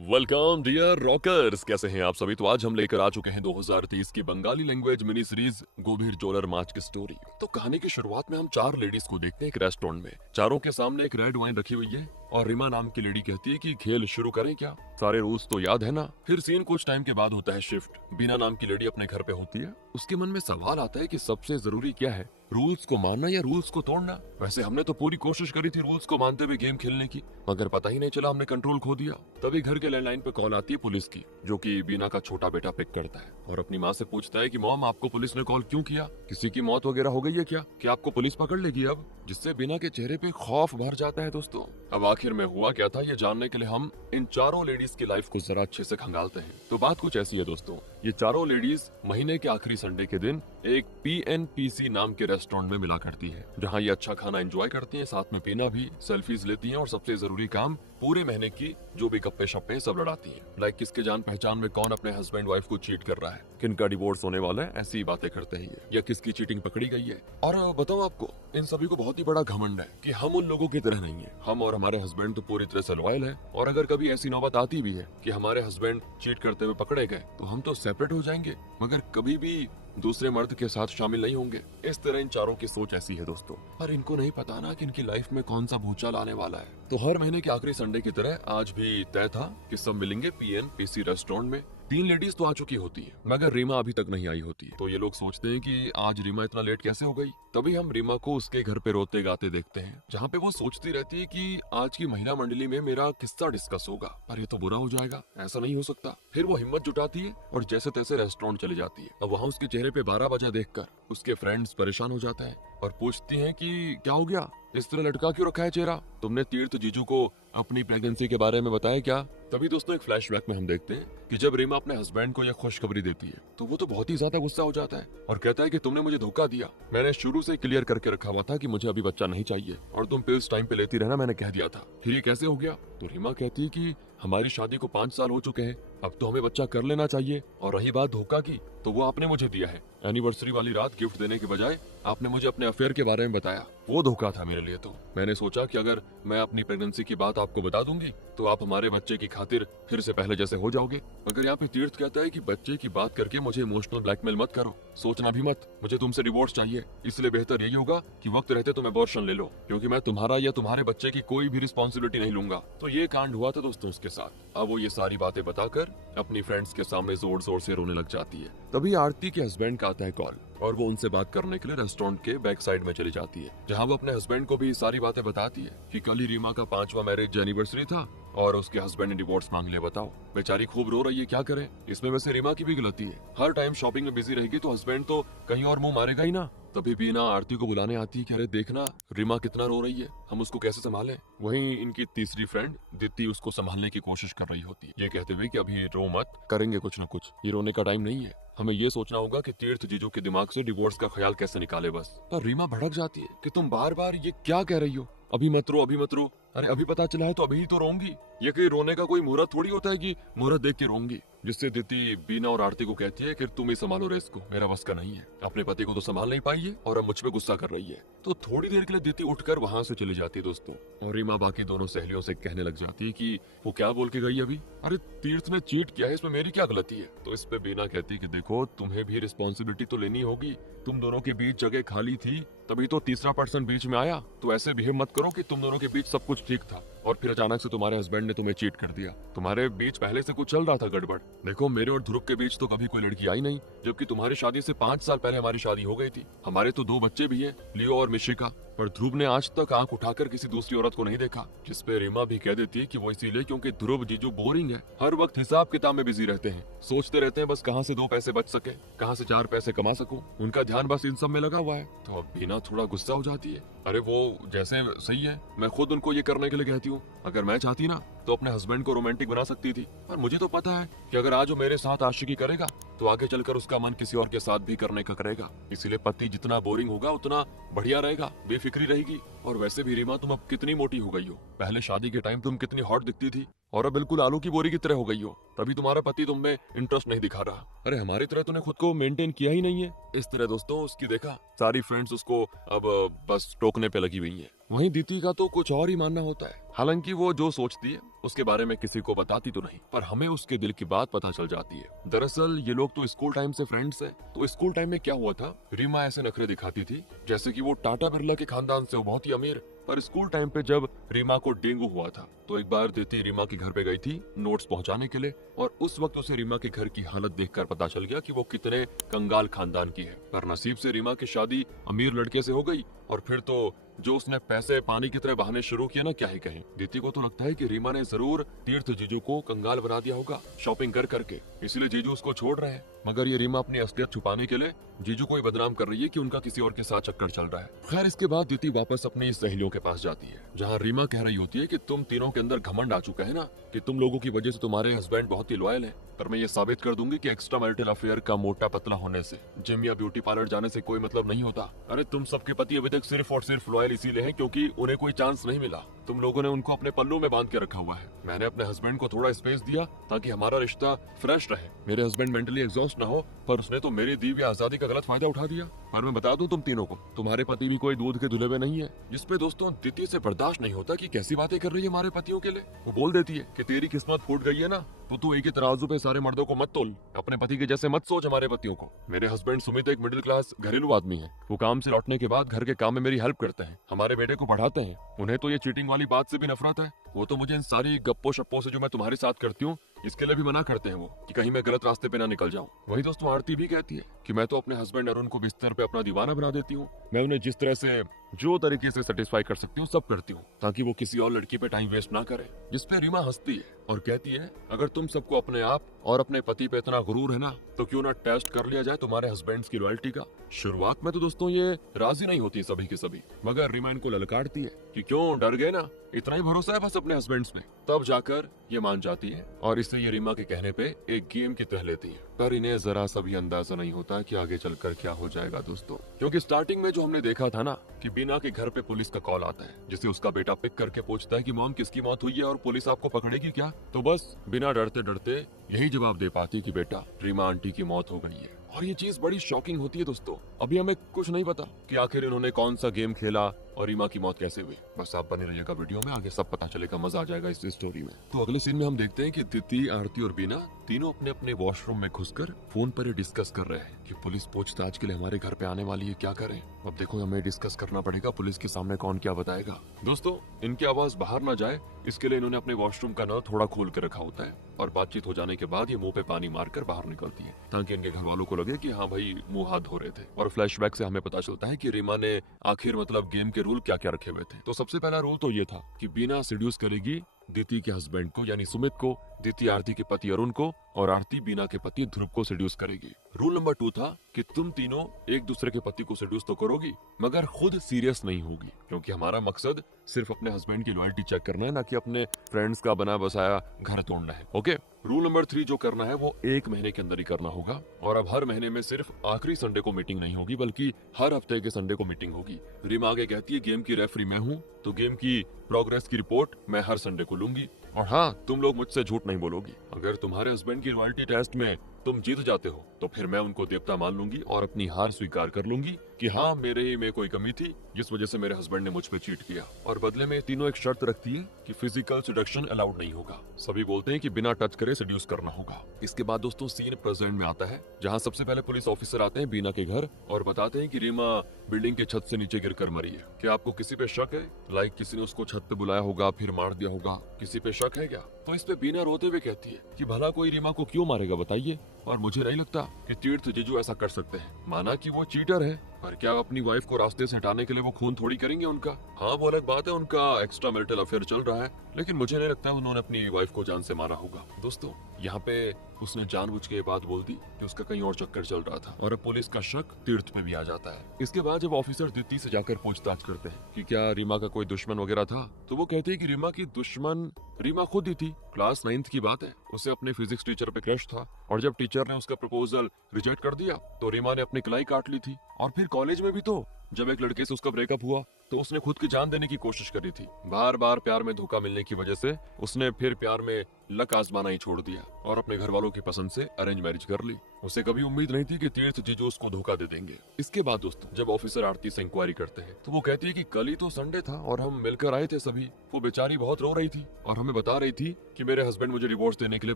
Welcome dear rockers, कैसे हैं आप सभी। तो आज हम लेकर आ चुके हैं 2023 की बंगाली लैंग्वेज मिनी सीरीज गोभीर जोलर माच की स्टोरी। तो कहानी की शुरुआत में हम 4 लेडीज को देखते हैं एक रेस्टोरेंट में। चारों के सामने एक रेड वाइन रखी हुई है और रीमा नाम की लेडी कहती है कि खेल शुरू करें क्या। सारे रूल्स तो याद है ना। फिर सीन कुछ टाइम के बाद होता है शिफ्ट। बीना नाम की लेडी अपने घर पे होती है। उसके मन में सवाल आता है कि सबसे जरूरी क्या है, रूल्स को मानना या रूल्स को तोड़ना। वैसे हमने तो पूरी कोशिश करी थी रूल्स को मानते हुए गेम खेलने की, मगर पता ही नहीं चला हमने कंट्रोल खो दिया। तभी घर के लैंडलाइन पे कॉल आती है पुलिस की, जो कि बीना का छोटा बेटा पिक करता है और अपनी माँ से पूछता है कि मॉम, आपको पुलिस ने कॉल क्यों किया? किसी की मौत वगैरह हो गई है क्या कि आपको पुलिस पकड़ लेगी अब? जिससे बीना के चेहरे पे खौफ भर जाता है दोस्तों। अब आखिर में हुआ क्या था, ये जानने के लिए हम इन चारों लेडीज की लाइफ को जरा अच्छे से खंगालते हैं। तो बात कुछ ऐसी है दोस्तों, ये चारों लेडीज महीने के आखिरी संडे के दिन एक PNPC नाम के रेस्टोरेंट में मिला करती है, जहाँ ये अच्छा खाना एंजॉय करती हैं, साथ में पीना भी, सेल्फीज लेती हैं और सबसे जरूरी काम, पूरे महीने की जो भी गप्पे शप्पे सब लड़ाती हैं। लाइक किसके जान पहचान में कौन अपने हस्बैंड वाइफ को चीट कर रहा है, किनका डिवोर्स होने वाला है, ऐसी बातें करते हैं ये, या किसकी चीटिंग पकड़ी गई है। और बताओ आपको, इन सभी को बहुत ही बड़ा घमंड है कि हम उन लोगों की तरह नहीं है। हम और हमारे हस्बैंड तो पूरी तरह से लॉयल है, और अगर कभी ऐसी नौबत आती भी है कि हमारे हस्बैंड चीट करते हुए पकड़े गए तो हम तो सेपरेट हो जाएंगे, मगर कभी भी दूसरे मर्द के साथ शामिल नहीं होंगे। इस तरह इन चारों की सोच ऐसी है दोस्तों। पर इनको नहीं पता ना कि इनकी लाइफ में कौन सा भूचाल आने वाला है। तो हर महीने के आखिरी संडे की तरह आज भी तय था कि सब मिलेंगे PNPC रेस्टोरेंट में। 3 लेडीज तो आ चुकी होती है, मगर रीमा अभी तक नहीं आई होती है। तो ये लोग सोचते हैं कि आज रीमा इतना लेट कैसे हो गई। तभी हम रीमा को उसके घर पे रोते गाते देखते हैं, जहाँ पे वो सोचती रहती है कि आज की महिला मंडली में मेरा किस्सा डिस्कस होगा, पर ये तो बुरा हो जाएगा, ऐसा नहीं हो सकता। फिर वो हिम्मत जुटाती है और जैसे तैसे रेस्टोरेंट चली जाती है। अब वहाँ उसके चेहरे पे 12 बजा देखकर उसके फ्रेंड्स परेशान हो जाते हैं और पूछती हैं कि क्या हो गया, इस तरह लटका क्यों रखा है चेहरा? तुमने तीर्थ जीजू को अपनी प्रेगनेंसी के बारे में बताया क्या? तभी दोस्तों एक फ्लैशबैक में हम देखते हैं कि जब रीमा अपने हस्बैंड को यह खुशखबरी देती है तो वो तो बहुत ही ज्यादा गुस्सा हो जाता है और कहता है कि तुमने मुझे धोखा दिया। मैंने शुरू से क्लियर करके रखा हुआ था कि मुझे अभी बच्चा नहीं चाहिए और तुम पिल्स टाइम पे लेती रहना, मैंने कह दिया था। फिर ये कैसे हो गया? तो रीमा कहती है कि हमारी शादी को 5 साल हो चुके हैं, अब तो हमें बच्चा कर लेना चाहिए। और रही बात धोखा की, तो वो आपने मुझे दिया है। एनिवर्सरी वाली रात गिफ्ट देने के बजाय आपने मुझे अपने अफेयर के बारे में बताया, वो धोखा था मेरे लिए। तो मैंने सोचा कि अगर मैं अपनी प्रेगनेंसी की बात आपको बता दूंगी तो आप हमारे बच्चे की खातिर फिर से पहले जैसे हो जाओगे। मगर यहाँ पे तीर्थ कहता है कि बच्चे की बात करके मुझे इमोशनल ब्लैकमेल मत करो, सोचना भी मत, मुझे तुमसे डिवोर्स चाहिए। इसलिए बेहतर यही होगा कि वक्त रहते तुम अबॉर्शन ले लो, क्योंकि मैं तुम्हारा या तुम्हारे बच्चे की कोई भी रिस्पॉन्सिबिलिटी नहीं लूंगा। तो ये कांड हुआ था दोस्तों उसके साथ। अब वो ये सारी बातें बताकर अपनी फ्रेंड्स के सामने जोर जोर से रोने लग जाती है। तभी आरती के हस्बैंड का आता है कॉल और वो उनसे बात करने के लिए रेस्टोरेंट के बैक साइड में चली जाती है, जहाँ वो अपने हस्बैंड को भी सारी बातें बताती है कि कल ही रीमा का 5वां मैरिज एनिवर्सरी था और उसके हस्बैंड ने डिवोर्स मांग लिया। बताओ, बेचारी खूब रो रही है, क्या करे। इसमें वैसे रीमा की भी गलती है, हर टाइम शॉपिंग में बिजी रहेगी तो हस्बैंड तो कहीं और मुंह मारेगा ही ना। तभी बीना आरती को बुलाने आती है कि अरे देखना रीमा कितना रो रही है, हम उसको कैसे संभालें। वहीं इनकी तीसरी फ्रेंड दित्ती उसको संभालने की कोशिश कर रही होती है, ये कहते हुए कि अभी रो मत, करेंगे कुछ न कुछ, ये रोने का टाइम नहीं है। हमें ये सोचना होगा कि तीर्थ जीजू के दिमाग से डिवोर्स का ख्याल कैसे निकाले बस। पर रीमा भड़क जाती है कि तुम बार बार ये क्या कह रही हो, अभी मत रो, अभी मत रो। अरे अभी पता चला है तो अभी ही तो रोंगी। ये कहीं रोने का कोई मुहूर्त थोड़ी होता है कि मुहूर्त देख के रोंगी। जिससे दित्ती बीना और आरती को कहती है कि तुम ही संभालो रे इसको, मेरा बस का नहीं है। अपने पति को तो संभाल नहीं पाई है और अब मुझ पे गुस्सा कर रही है। तो थोड़ी देर के लिए दित्ती उठकर वहां से चली जाती है दोस्तों, और रीमा बाकी दोनों सहेलियों से कहने लग जाती है कि वो क्या बोल के गई अभी, अरे तीर्थ ने चीट किया है, इसमें मेरी क्या गलती है। तो इस पे बीना कहती है कि देखो, तुम्हें भी रिस्पॉन्सिबिलिटी तो लेनी होगी, तुम दोनों के बीच जगह खाली थी तभी तो तीसरा पर्सन बीच में आया। तो ऐसे बिहेव मत करो कि तुम दोनों के बीच सब कुछ ठीक था और फिर अचानक से तुम्हारे हस्बैंड ने तुम्हें चीट कर दिया। तुम्हारे बीच पहले से कुछ चल रहा था गड़बड़। देखो, मेरे और ध्रुव के बीच तो कभी कोई लड़की आई नहीं, जबकि तुम्हारी शादी से 5 साल पहले हमारी शादी हो गई थी। हमारे तो 2 बच्चे भी हैं, लियो और मिशिका, पर ध्रुव ने आज तक आंख उठाकर किसी दूसरी औरत को नहीं देखा। जिसपे रीमा भी कह देती है कि वो इसीलिए क्योंकि ध्रुव जीजू बोरिंग है, हर वक्त हिसाब किताब में बिजी रहते हैं, सोचते रहते हैं बस कहाँ से 2 पैसे बच सके, कहाँ से 4 पैसे कमा सकूं। उनका ध्यान बस इन सब में लगा हुआ है। तो अब बीना थोड़ा गुस्सा हो जाती है, अरे वो जैसे सही है, मैं खुद उनको ये करने के लिए कहती हूँ। अगर मैं चाहती ना तो अपने हस्बैंड को रोमांटिक बना सकती थी, पर मुझे तो पता है कि अगर आज वो मेरे साथ आशिकी करेगा तो आगे चलकर उसका मन किसी और के साथ भी करने का करेगा। इसीलिए पति जितना बोरिंग होगा उतना बढ़िया रहेगा, बेफिक्री रहेगी। और वैसे भी रीमा, तुम अब कितनी मोटी हो गई हो, पहले शादी के टाइम तुम कितनी हॉट दिखती थी और अब बिल्कुल आलू की बोरी की तरह हो गई हो, तभी तुम्हारा पति तुम में इंटरेस्ट नहीं दिखा रहा। अरे हमारी तरह तूने खुद को मेंटेन किया ही नहीं है। इस तरह दोस्तों उसकी देखा सारी फ्रेंड्स उसको अब बस टोकने पे लगी हुई हैं। वहीं दीति का तो कुछ और ही मानना होता है। हालांकि वो जो सोचती है उसके बारे में किसी को बताती तो नहीं, पर हमें उसके दिल की बात पता चल जाती है। दरअसल ये लोग तो स्कूल टाइम से फ्रेंड्स हैं। तो स्कूल टाइम में क्या हुआ था, रीमा ऐसे नखरे दिखाती थी जैसे कि वो टाटा बिरला के खानदान से हो, बहुत ही अमीर। पर स्कूल टाइम पे जब रीमा को डेंगू हुआ था तो एक बार दीति रीमा के घर पे गई थी नोट्स पहुंचाने के लिए, और उस वक्त उसे रीमा के घर की हालत देखकर पता चल गया कि वो कितने कंगाल खानदान की है। पर नसीब से रीमा की शादी अमीर लड़के से हो गई, और फिर तो जो उसने पैसे पानी की तरह बहाने शुरू किए ना, क्या ही कहें। दीति को तो लगता है कि रीमा ने जरूर तीर्थ जीजू को कंगाल बना दिया होगा शॉपिंग कर करके, इसलिए जीजू उसको छोड़ रहे हैं। मगर ये रीमा अपनी असलियत छुपाने के लिए जीजू को ही बदनाम कर रही है कि उनका किसी और के साथ चक्कर चल रहा है। खैर इसके बाद दीति वापस अपनी सहेलियों के पास जाती है, जहाँ रीमा कह रही होती है कि तुम तीनों के अंदर घमंड आ चुका है ना, कि तुम लोगों की वजह से तुम्हारे हस्बैंड बहुत ही लॉयल है। पर मैं ये साबित कर दूंगी कि एक्स्ट्रा मैरिटल अफेयर का मोटा पतला होने से, जिम या ब्यूटी पार्लर जाने से कोई मतलब नहीं होता। अरे तुम सबके पति अभी तक सिर्फ और सिर्फ लॉयल इसीलिए हैं क्योंकि उन्हें कोई चांस नहीं मिला। तुम लोगों ने उनको अपने पल्लू में बांध के रखा हुआ है। मैंने अपने हस्बैंड को थोड़ा स्पेस दिया ताकि हमारा रिश्ता फ्रेश रहे, मेरे हस्बैंड मेंटली एग्जॉस्ट ना हो, पर उसने तो मेरी दी हुई आजादी का गलत फायदा उठा दिया। पर मैं बता दूं तुम तीनों को, तुम्हारे पति भी कोई दूध के धुले हुए नहीं है। जिसपे दोस्तों दीति से बर्दाश्त नहीं होता कि कैसी बातें कर रही है हमारे पतियों के लिए। वो बोल देती है कि तेरी किस्मत फूट गई है ना, तो तू एक ही तराजू पे सारे मर्दों को मत तोल, अपने पति के जैसे मत सोच हमारे पतियों को। मेरे हस्बैंड सुमित एक मिडिल क्लास घरेलू आदमी है। वो काम से लौटने के बाद घर के काम में मेरी हेल्प करते हैं, हमारे बेटे को पढ़ाते हैं। उन्हें तो ये चीटिंग वाली बात से भी नफरत है। वो तो मुझे इन सारी गप्पो शप्पो से जो मैं तुम्हारे साथ करती हूँ इसके लिए भी मना करते हैं वो, कि कहीं मैं गलत रास्ते पे ना निकल जाऊं। वही दोस्तों आरती भी कहती है कि मैं तो अपने हस्बैंड अरुण को बिस्तर पे अपना दीवाना बना देती हूँ। मैं उन्हें जिस तरह से जो तरीके से सेटिस्फाई कर सकती हूँ सब करती हूँ, ताकि वो किसी और लड़की पे टाइम वेस्ट ना करे। जिसपे रीमा हंसती है और कहती है अगर तुम सबको अपने आप और अपने पति पे इतना गुरूर है ना, तो क्यों ना टेस्ट कर लिया जाए तुम्हारे हस्बैंड की लॉयल्टी का। शुरुआत में तो दोस्तों ये राजी नहीं होती सभी की सभी, मगर रीमा इनको ललकारती है कि क्यों डर गए ना, इतना ही भरोसा है बस अपने हस्बैंड्स में। तब जाकर ये मान जाती है और इसे ये रीमा के कहने पे एक गेम की तरह लेती है। पर इन्हें जरा सा भी अंदाजा नहीं होता कि आगे चलकर क्या हो जाएगा दोस्तों, क्योंकि स्टार्टिंग में जो हमने देखा था ना कि बीना के घर पे पुलिस का कॉल आता है, जिसे उसका बेटा पिक करके पूछता है कि मॉम किसकी मौत हुई है और पुलिस आपको पकड़ेगी क्या, तो बस बिना डरते डरते यही जवाब दे पाती कि बेटा रीमा आंटी की मौत हो गई है। और ये चीज बड़ी शॉकिंग होती है दोस्तों। अभी हमें कुछ नहीं पता कि आखिर इन्होंने कौन सा गेम खेला और रीमा की मौत कैसे हुई। बस आप बने रहिएगा वीडियो में, आगे सब पता चलेगा, मजा आ जाएगा इस स्टोरी में। तो अगले सीन में हम देखते हैं कि दीति, आरती और बीना तीनों अपने अपने वॉशरूम में घुसकर फोन पर डिस्कस कर रहे हैं कि पुलिस पूछताछ के लिए हमारे घर पे आने वाली है, क्या करें। अब देखो हमें डिस्कस करना पड़ेगा पुलिस के सामने कौन क्या बताएगा। दोस्तों इनकी आवाज बाहर ना जाए इसके लिए इन्होंने अपने वॉशरूम का नल थोड़ा खोल कर रखा होता है, और बातचीत हो जाने के बाद ये मुंह पे पानी मारकर बाहर निकलती है, ताकि इनके घर वालों को लगे कि हाँ भाई मुंह हाथ धो रहे थे। और फ्लैशबैक से हमें पता चलता है कि रीमा ने आखिर मतलब गेम के रूल क्या क्या रखे हुए थे। तो सबसे पहला रूल तो ये था कि बीना सीड्यूस करेगी दीति के हस्बैंड को यानी सुमित को, दीति आरती के पति अरुण को, और आरती बीना के पति ध्रुव को सेड्यूस करेगी। रूल नंबर 2 था कि तुम तीनों एक दूसरे के पति को सेड्यूस तो करोगी मगर खुद सीरियस नहीं होगी, क्योंकि हमारा मकसद सिर्फ अपने हस्बैंड की लॉयल्टी चेक करना है, ना कि अपने फ्रेंड्स का बना बसाया घर तोड़ना है। ओके। रूल नंबर 3 जो करना है वो 1 महीने के अंदर ही करना होगा, और अब हर महीने में सिर्फ आखिरी संडे को मीटिंग नहीं होगी बल्कि हर हफ्ते के संडे को मीटिंग होगी। रीमा आगे कहती है गेम की रेफरी मैं हूँ, तो गेम की प्रोग्रेस की रिपोर्ट मैं हर संडे को लूंगी। और हाँ, तुम लोग मुझसे झूठ नहीं बोलोगी। अगर तुम्हारे हस्बैंड की लॉयल्टी टेस्ट में तुम जीत जाते हो तो फिर मैं उनको देवता मान लूंगी और अपनी हार स्वीकार कर लूंगी कि हाँ मेरे में कोई कमी थी जिस वजह से मेरे हस्बैंड ने मुझ पे चीट किया। और बदले में तीनों एक शर्त रखती है कि फिजिकल सिडक्शन अलाउड नहीं होगा। सभी बोलते हैं कि बिना टच करे सेड्यूस करना होगा। इसके बाद दोस्तों सीन प्रेजेंट में आता है, जहाँ सबसे पहले पुलिस ऑफिसर आते हैं बीना के घर और बताते हैं कि रीमा बिल्डिंग के छत से नीचे गिरकर मरी है। क्या आपको किसी पे शक है? लाइक किसी ने उसको छत पे बुलाया होगा फिर मार दिया होगा, किसी पे शक है क्या? तो इस पे बीना रोते हुए कहती है कि भला कोई रीमा को क्यों मारेगा बताइए, और मुझे नहीं लगता कि तीर्थ जीजू ऐसा कर सकते हैं। माना कि वो चीटर है, पर क्या अपनी वाइफ को रास्ते से हटाने के लिए वो खून थोड़ी करेंगे उनका? हाँ वो अलग बात है, उनका एक्स्ट्रा मैरिटल अफेयर चल रहा है, लेकिन मुझे नहीं लगता उन्होंने अपनी वाइफ को जान से मारा होगा। दोस्तों यहाँ पे उसने जानबूझ के ये बात बोल दी कि उसका कहीं और चक्कर चल रहा था, और अब पुलिस का शक तीर्थ पे भी आ जाता है। इसके बाद जब ऑफिसर दीति से जाकर पूछताछ करते हैं कि क्या रीमा का कोई दुश्मन वगैरह था, तो वो कहते हैं कि रीमा की दुश्मन रीमा खुद ही थी। क्लास 9th की बात है, उसे अपने फिजिक्स टीचर पे क्रश था, और जब टीचर ने उसका प्रपोजल रिजेक्ट कर दिया तो रीमा ने अपनी कलाई काट ली थी। और फिर कॉलेज में भी तो जब एक लड़के से उसका ब्रेकअप हुआ तो उसने खुद की जान देने की कोशिश करी थी। बार बार प्यार में धोखा मिलने की वजह से उसने फिर प्यार में लक आजमाना ही छोड़ दिया और अपने घर वालों की पसंद से अरेंज मैरिज कर ली। उसे कभी उम्मीद नहीं थी कि तीर्थ जीजू उसको धोखा दे देंगे। इसके बाद दोस्तों जब ऑफिसर आरती से इंक्वायरी करते हैं तो वो कहती है कि कल ही तो संडे था और हम मिलकर आए थे सभी। वो बेचारी बहुत रो रही थी और हमें बता रही थी कि मेरे हस्बैंड मुझे डिवोर्स देने के लिए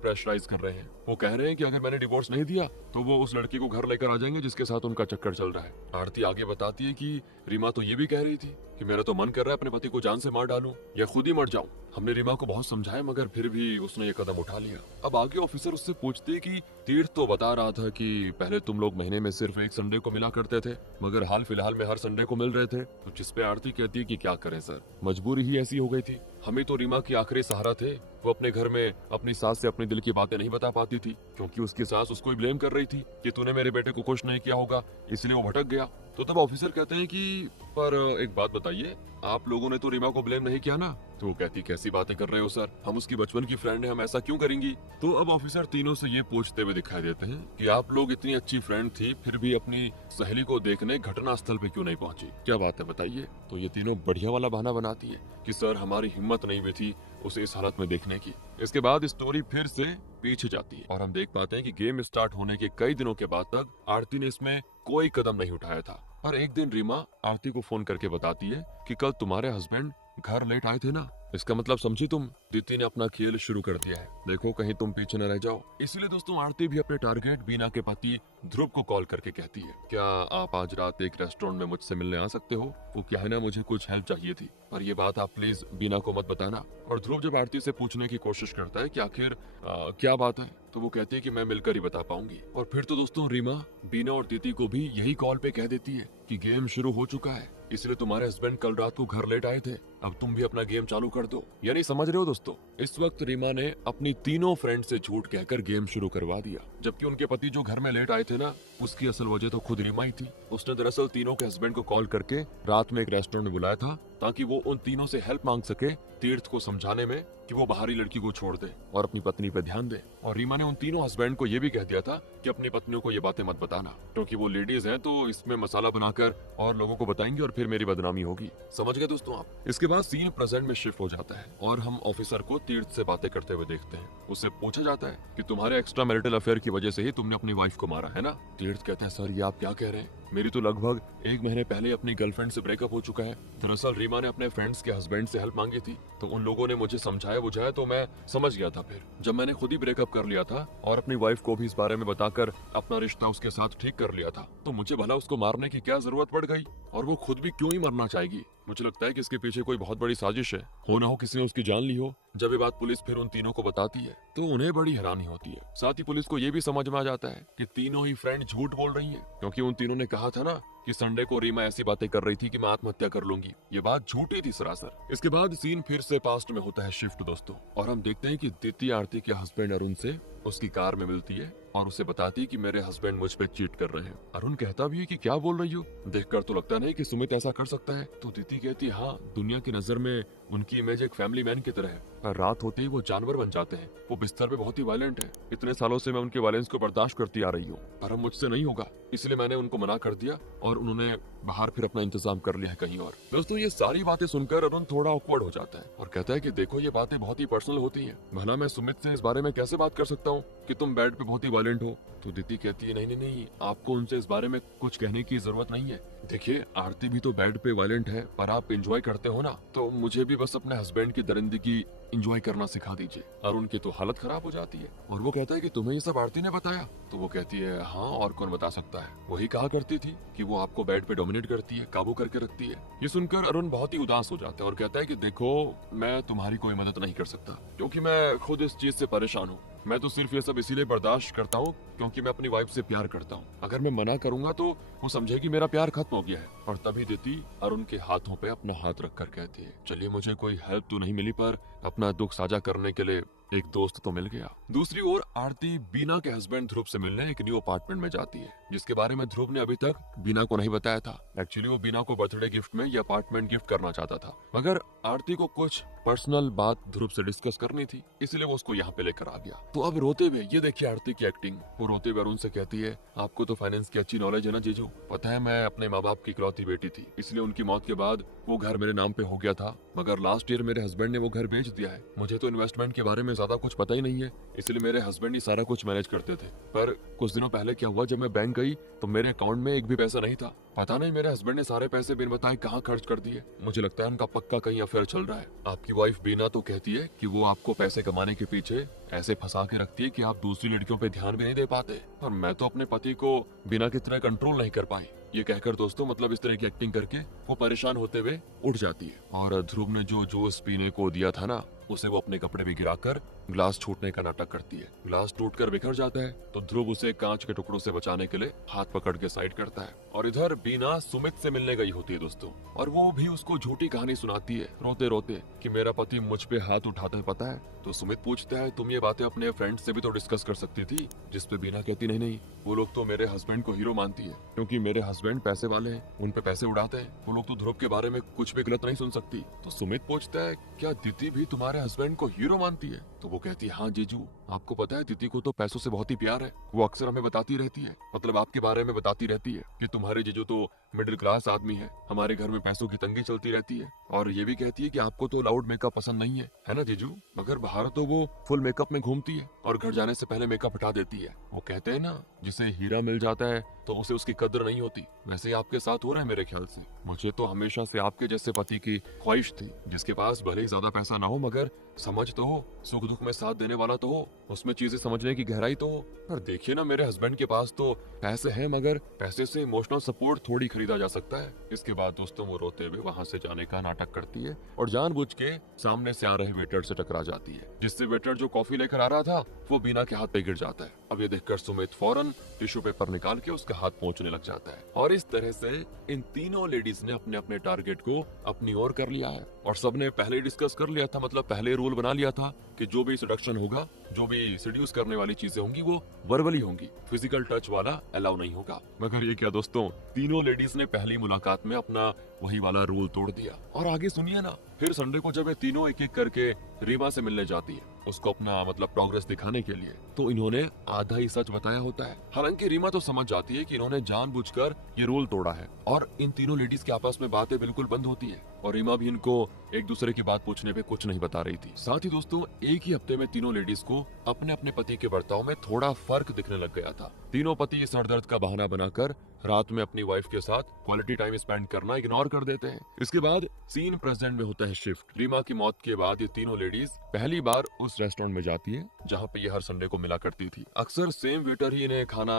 प्रेशराइज कर रहे हैं। वो कह रहे हैं कि अगर मैंने डिवोर्स नहीं दिया तो वो उस लड़की को घर लेकर आ जाएंगे जिसके साथ उनका चक्कर चल रहा है। आरती आगे बताती है कि रीमा तो ये भी कह रही थी कि मेरा तो मन कर रहा है अपने पति को जान से मार डालूं या खुद ही मर जाऊं। हमने रीमा को बहुत समझाया मगर फिर भी उसने ये कदम उठा लिया। अब आगे ऑफिसर उससे पूछते हैं कि तीर्थ तो बता रहा था कि पहले तुम लोग महीने में सिर्फ एक संडे को मिला करते थे मगर हाल फिलहाल में हर संडे को मिल रहे थे। तो जिस पे आरती कहती है कि क्या करें सर, मजबूरी ही ऐसी हो गई थी। हमें तो रीमा की आखिरी सहारा थे। वो अपने घर में अपनी सास से अपने दिल की बातें नहीं बता पाती थी क्योंकि उसकी सास उसको ही ब्लेम कर रही थी कि तूने मेरे बेटे को खुश नहीं किया होगा इसलिए वो भटक गया। तो तब ऑफिसर कहते हैं कि पर एक बात बताइए, आप लोगों ने तो रीमा को ब्लेम नहीं किया ना? तो वो कहती कैसी बातें कर रहे हो सर, हम उसकी बचपन की फ्रेंड हैं, हम ऐसा क्यों करेंगी? तो अब ऑफिसर तीनों से ये पूछते हुए दिखाई देते हैं कि आप लोग इतनी अच्छी फ्रेंड थी फिर भी अपनी सहेली को देखने घटना स्थल पे क्यों नहीं पहुंची? क्या बात है बताइए। तो ये तीनों बढ़िया वाला बहाना बनाती है कि सर हमारी हिम्मत नहीं हुई थी उसे इस हालत में देखने की। इसके बाद स्टोरी फिर से पीछे जाती है और हम देख पाते हैं कि गेम स्टार्ट होने के कई दिनों के बाद तक आरती ने इसमें कोई कदम नहीं उठाया था। और एक दिन रीमा आरती को फोन करके बताती है कि कल तुम्हारे हस्बैंड घर लेट आए थे ना। इसका मतलब समझी तुम? दीदी ने अपना खेल शुरू कर दिया है, देखो कहीं तुम पीछे न रह जाओ। इसीलिए दोस्तों आरती भी अपने टारगेट बीना के पति ध्रुव को कॉल करके कहती है, क्या आप आज रात एक रेस्टोरेंट में मुझसे मिलने आ सकते हो? वो क्या है ना, मुझे कुछ हेल्प चाहिए थी पर ये बात आप प्लीज बीना को मत बताना। और ध्रुव जब आरती से पूछने की कोशिश करता है कि आखिर क्या बात है तो वो कहती है कि मैं मिलकर ही बता पाऊंगी। और फिर तो दोस्तों रीमा बीना और दीदी को भी यही कॉल पे कह देती है कि गेम शुरू हो चुका है, इसलिए तुम्हारे हस्बैंड कल रात को घर लेट आए थे, अब तुम भी अपना गेम चालू कर दो। यानी समझ रहे हो दोस्तों, इस वक्त रीमा ने अपनी तीनों फ्रेंड से झूठ कहकर गेम शुरू करवा दिया, जबकि उनके पति जो घर में लेट आए थे ना उसकी असल वजह तो खुद रीमा ही थी। उसने दरअसल तीनों के हस्बैंड को कॉल करके रात में एक रेस्टोरेंट में बुलाया था ताकि वो उन तीनों से हेल्प मांग सके तीर्थ को समझाने में कि वो बाहरी लड़की को छोड़ दे और अपनी पत्नी पे ध्यान दे। और रीमा ने उन तीनों हस्बैंड को ये भी कह दिया था कि अपनी पत्नियों को ये बातें मत बताना क्योंकि वो लेडीज हैं तो इसमें मसाला बनाकर और लोगों को बताएंगे और फिर मेरी बदनामी होगी। समझ गए दोस्तों आप? इसके बाद सीन प्रेजेंट में शिफ्ट हो जाता है और हम ऑफिसर को तीर्थ से बातें करते हुए देखते हैं। उससे पूछा जाता है कि तुम्हारे एक्स्ट्रा मैरिटल अफेयर की वजह से ही तुमने अपनी वाइफ को मारा है ना? तीर्थ कहते हैं सर ये आप क्या कह रहे हैं, मेरी तो लगभग एक महीने पहले अपनी गर्लफ्रेंड से ब्रेकअप हो चुका है। दरअसल रीमा ने अपने फ्रेंड्स के हस्बैंड से हेल्प मांगी थी तो उन लोगों ने मुझे समझाया बुझाया तो मैं समझ गया था। फिर जब मैंने खुद ही ब्रेकअप कर लिया था और अपनी वाइफ को भी इस बारे में बताकर अपना रिश्ता उसके साथ ठीक कर लिया था तो मुझे भला उसको मारने की क्या जरूरत पड़ गई? और वो खुद भी क्यों ही मरना चाहेगी? मुझे लगता है कि इसके पीछे कोई बहुत बड़ी साजिश है, हो ना हो किसी ने उसकी जान ली हो। जब ये बात पुलिस फिर उन तीनों को बताती है तो उन्हें बड़ी हैरानी होती है। साथ ही पुलिस को ये भी समझ में आ जाता है कि तीनों ही फ्रेंड झूठ बोल रही हैं क्योंकि उन तीनों ने कहा था ना कि संडे को रीमा ऐसी बातें कर रही थी कि मैं आत्महत्या कर लूंगी। ये बात झूठी थी सरासर। इसके बाद सीन फिर से पास्ट में होता है शिफ्ट दोस्तों और हम देखते हैं कि दीदी आरती के हस्बैंड अरुण से उसकी कार में मिलती है और उसे बताती है कि मेरे हस्बैंड मुझ पे चीट कर रहे हैं। अरुण कहता भी है कि क्या बोल रही हो, देखकर तो लगता नहीं कि सुमित ऐसा कर सकता है। तो दीदी कहती है हाँ, दुनिया की नजर में उनकी इमेज एक फैमिली मैन की तरह है पर रात होते ही वो जानवर बन जाते हैं। वो बिस्तर पे बहुत ही वायलेंट है। इतने सालों से मैं उनके वायलेंस को बर्दाश्त करती आ रही हूँ पर अब मुझसे नहीं होगा, इसलिए मैंने उनको मना कर दिया और उन्होंने बाहर फिर अपना इंतजाम कर लिया है कहीं और। दोस्तों ये सारी बातें सुनकर अरुण थोड़ा ऑकवर्ड हो जाता है और कहता है कि देखो ये बातें बहुत ही पर्सनल होती हैं, भला मैं सुमित से इस बारे में कैसे बात कर सकता हूँ कि तुम बेड पे बहुत ही वायलेंट हो? तो दीदी कहती है नहीं नहीं नहीं, आपको उनसे इस बारे में कुछ कहने की जरूरत नहीं है। देखिए आरती भी तो बेड पे वायलेंट है पर आप एंजॉय करते हो ना, तो मुझे भी बस अपने हस्बैंड की दरिंदगी एंजॉय करना सिखा दीजिए। और उनकी तो हालत खराब हो जाती है और वो कहता है कि तुम्हें ये सब आरती ने बताया? तो वो कहती है हाँ, और कौन बता सकता है, वही कहा करती थी कि वो आपको बेड पे डोमिनेट करती है, काबू करके रखती है। ये सुनकर अरुण बहुत ही उदास हो जाता है और कहता है कि देखो मैं तुम्हारी कोई मदद नहीं कर सकता क्योंकि मैं खुद इस चीज से परेशान हूँ। मैं तो सिर्फ ये सब इसीलिए बर्दाश्त करता हूँ क्योंकि मैं अपनी वाइफ से प्यार करता हूँ। अगर मैं मना करूंगा तो वो समझेगी मेरा प्यार खत्म हो गया है। और तभी दीदी अरुण के हाथों पे अपना हाथ रखकर कहती है चलिए मुझे कोई हेल्प तो नहीं मिली पर अपना दुख साझा करने के लिए एक दोस्त तो मिल गया। दूसरी ओर आरती बीना के हस्बैंड ध्रुव से मिलने एक न्यू अपार्टमेंट में जाती है जिसके बारे में ध्रुव ने अभी तक बीना को नहीं बताया था। एक्चुअली वो बीना को बर्थडे गिफ्ट में ये अपार्टमेंट गिफ्ट करना चाहता था मगर आरती को कुछ पर्सनल बात ध्रुव से डिस्कस करनी थी इसलिए वो उसको यहाँ पे लेकर आ गया। तो अब रोते हुए ये देखिए आरती की एक्टिंग, वो रोते हुए अरुण से कहती है आपको तो फाइनेंस की अच्छी नॉलेज है ना जीजू, पता है मैं अपने माँ बाप की इकलौती इकलौती बेटी थी, इसलिए उनकी मौत के बाद वो घर मेरे नाम पे हो गया था। मगर लास्ट ईयर मेरे हस्बैंड ने वो घर बेच दिया है। मुझे तो इन्वेस्टमेंट के बारे में ज्यादा कुछ पता ही नहीं है, इसलिए मेरे हस्बैंड ही सारा कुछ मैनेज करते थे। पर कुछ दिनों पहले क्या हुआ, जब मैं बैंक गई तो मेरे अकाउंट में एक भी पैसा नहीं था। पता नहीं मेरे हस्बैंड ने सारे पैसे बिन बताए कहाँ खर्च कर दिए। मुझे लगता है उनका पक्का कहीं अफेयर चल रहा है। आपकी वाइफ बीना तो कहती है कि वो आपको पैसे कमाने के पीछे ऐसे फंसा के रखती है कि आप दूसरी लड़कियों पे ध्यान भी नहीं दे पाते। पर मैं तो अपने पति को बिना की तरह कंट्रोल नहीं कर पाई। ये कहकर दोस्तों मतलब इस तरह की एक्टिंग करके वो परेशान होते हुए उठ जाती है। और ध्रुव ने जो जूस पीने को दिया था ना, उसे वो अपने कपड़े में गिराकर ग्लास छूटने का नाटक करती है। ग्लास टूटकर बिखर जाता है तो ध्रुव उसे कांच के टुकड़ों से बचाने के लिए हाथ पकड़ के साइड करता है। और इधर बीना सुमित से मिलने गई होती है दोस्तों, और वो भी उसको झूठी कहानी सुनाती है रोते रोते कि मेरा पति मुझ पे हाथ उठाता है पता है। तो सुमित पूछता है तुम ये बातें अपने फ्रेंड से भी तो डिस्कस कर सकती थी, जिसपे बीना कहती नहीं नहीं, वो लोग तो मेरे हस्बैंड को हीरो मानती है क्योंकि मेरे हस्बैंड पैसे वाले हैं, उन पे पैसे उड़ाते हैं, वो लोग तो ध्रुव के बारे में कुछ भी गलत नहीं सुन सकती। तो सुमित पूछता है क्या दीदी भी तुम्हारे हस्बैंड को हीरो मानती है? तो वो कहती है हाँ जीजू, आपको पता है दीदी को तो पैसों से बहुत ही प्यार है। वो अक्सर हमें बताती रहती है, मतलब आपके बारे में बताती रहती है कि तुम्हारे जीजू तो मिडिल क्लास आदमी है, हमारे घर में पैसों की तंगी चलती रहती है। और ये भी कहती है कि आपको तो लाउड मेकअप पसंद नहीं है ना जीजू? मगर बाहर तो वो फुल मेकअप में घूमती है और घर जाने से पहले मेकअप हटा देती है। वो कहते हैं ना जिसे हीरा मिल जाता है तो उसे उसकी कदर नहीं होती, वैसे ही आपके साथ हो रहा है मेरे ख्याल से। मुझे तो हमेशा से आपके जैसे पति की ख्वाहिश थी, जिसके पास भले ही ज्यादा पैसा ना हो मगर समझ तो हो, सुख दुख में साथ देने वाला तो हो, उसमें चीजें समझने की गहराई तो हो। पर देखिए ना मेरे हस्बैंड के पास तो पैसे हैं मगर पैसे से इमोशनल सपोर्ट थोड़ी खरीदा जा सकता है। इसके बाद दोस्तों वो रोते हुए वहां से जाने का नाटक करती है और जानबूझ के सामने से आ रहे वेटर से टकरा जाती है, जिससे वेटर जो कॉफी लेकर आ रहा था वो बीना के हाथ पे गिर जाता है। अब ये देखकर सुमित फौरन टिश्यू पेपर निकाल के उसका हाथ पोंछने लग जाता है। और इस तरह से इन तीनों लेडीज ने अपने अपने टारगेट को अपनी ओर कर लिया है और सबने पहले डिस्कस कर लिया था, मतलब पहले रूल बना लिया था कि जो भी सेडक्शन होगा, जो भी सेड्यूस करने वाली चीजें होंगी वो वर्बली होंगी, फिजिकल टच वाला अलाउ नहीं होगा। मगर ये क्या दोस्तों, तीनों लेडीज ने पहली मुलाकात में अपना वही वाला रूल तोड़ दिया। और आगे सुनिए ना, फिर संडे को जब ये तीनों एक एक करके रीमा से मिलने जाती है उसको अपना मतलब प्रोग्रेस दिखाने के लिए, तो इन्होंने आधा ही सच बताया होता है। हालांकि रीमा तो समझ जाती है कि इन्होंने जानबूझकर ये रूल तोड़ा है और इन तीनों लेडीज के आपस में बातें बिल्कुल बंद होती है और रीमा भी इनको एक दूसरे की बात पूछने पे कुछ नहीं बता रही थी। साथ ही दोस्तों एक ही हफ्ते में तीनों लेडीज को अपने अपने पति के बर्ताव में थोड़ा फर्क दिखने लग गया था। तीनों पति सर दर्द का बहाना बनाकर रात में अपनी वाइफ के साथ क्वालिटी टाइम स्पेंड करना इग्नोर कर देते हैं। इसके बाद सीन प्रेजेंट में होता है शिफ्ट। रीमा की मौत के बाद ये तीनों लेडीज पहली बार उस रेस्टोरेंट में जाती है जहाँ पे ये हर संडे को मिला करती थी। अक्सर सेम वेटर ही इन्हें खाना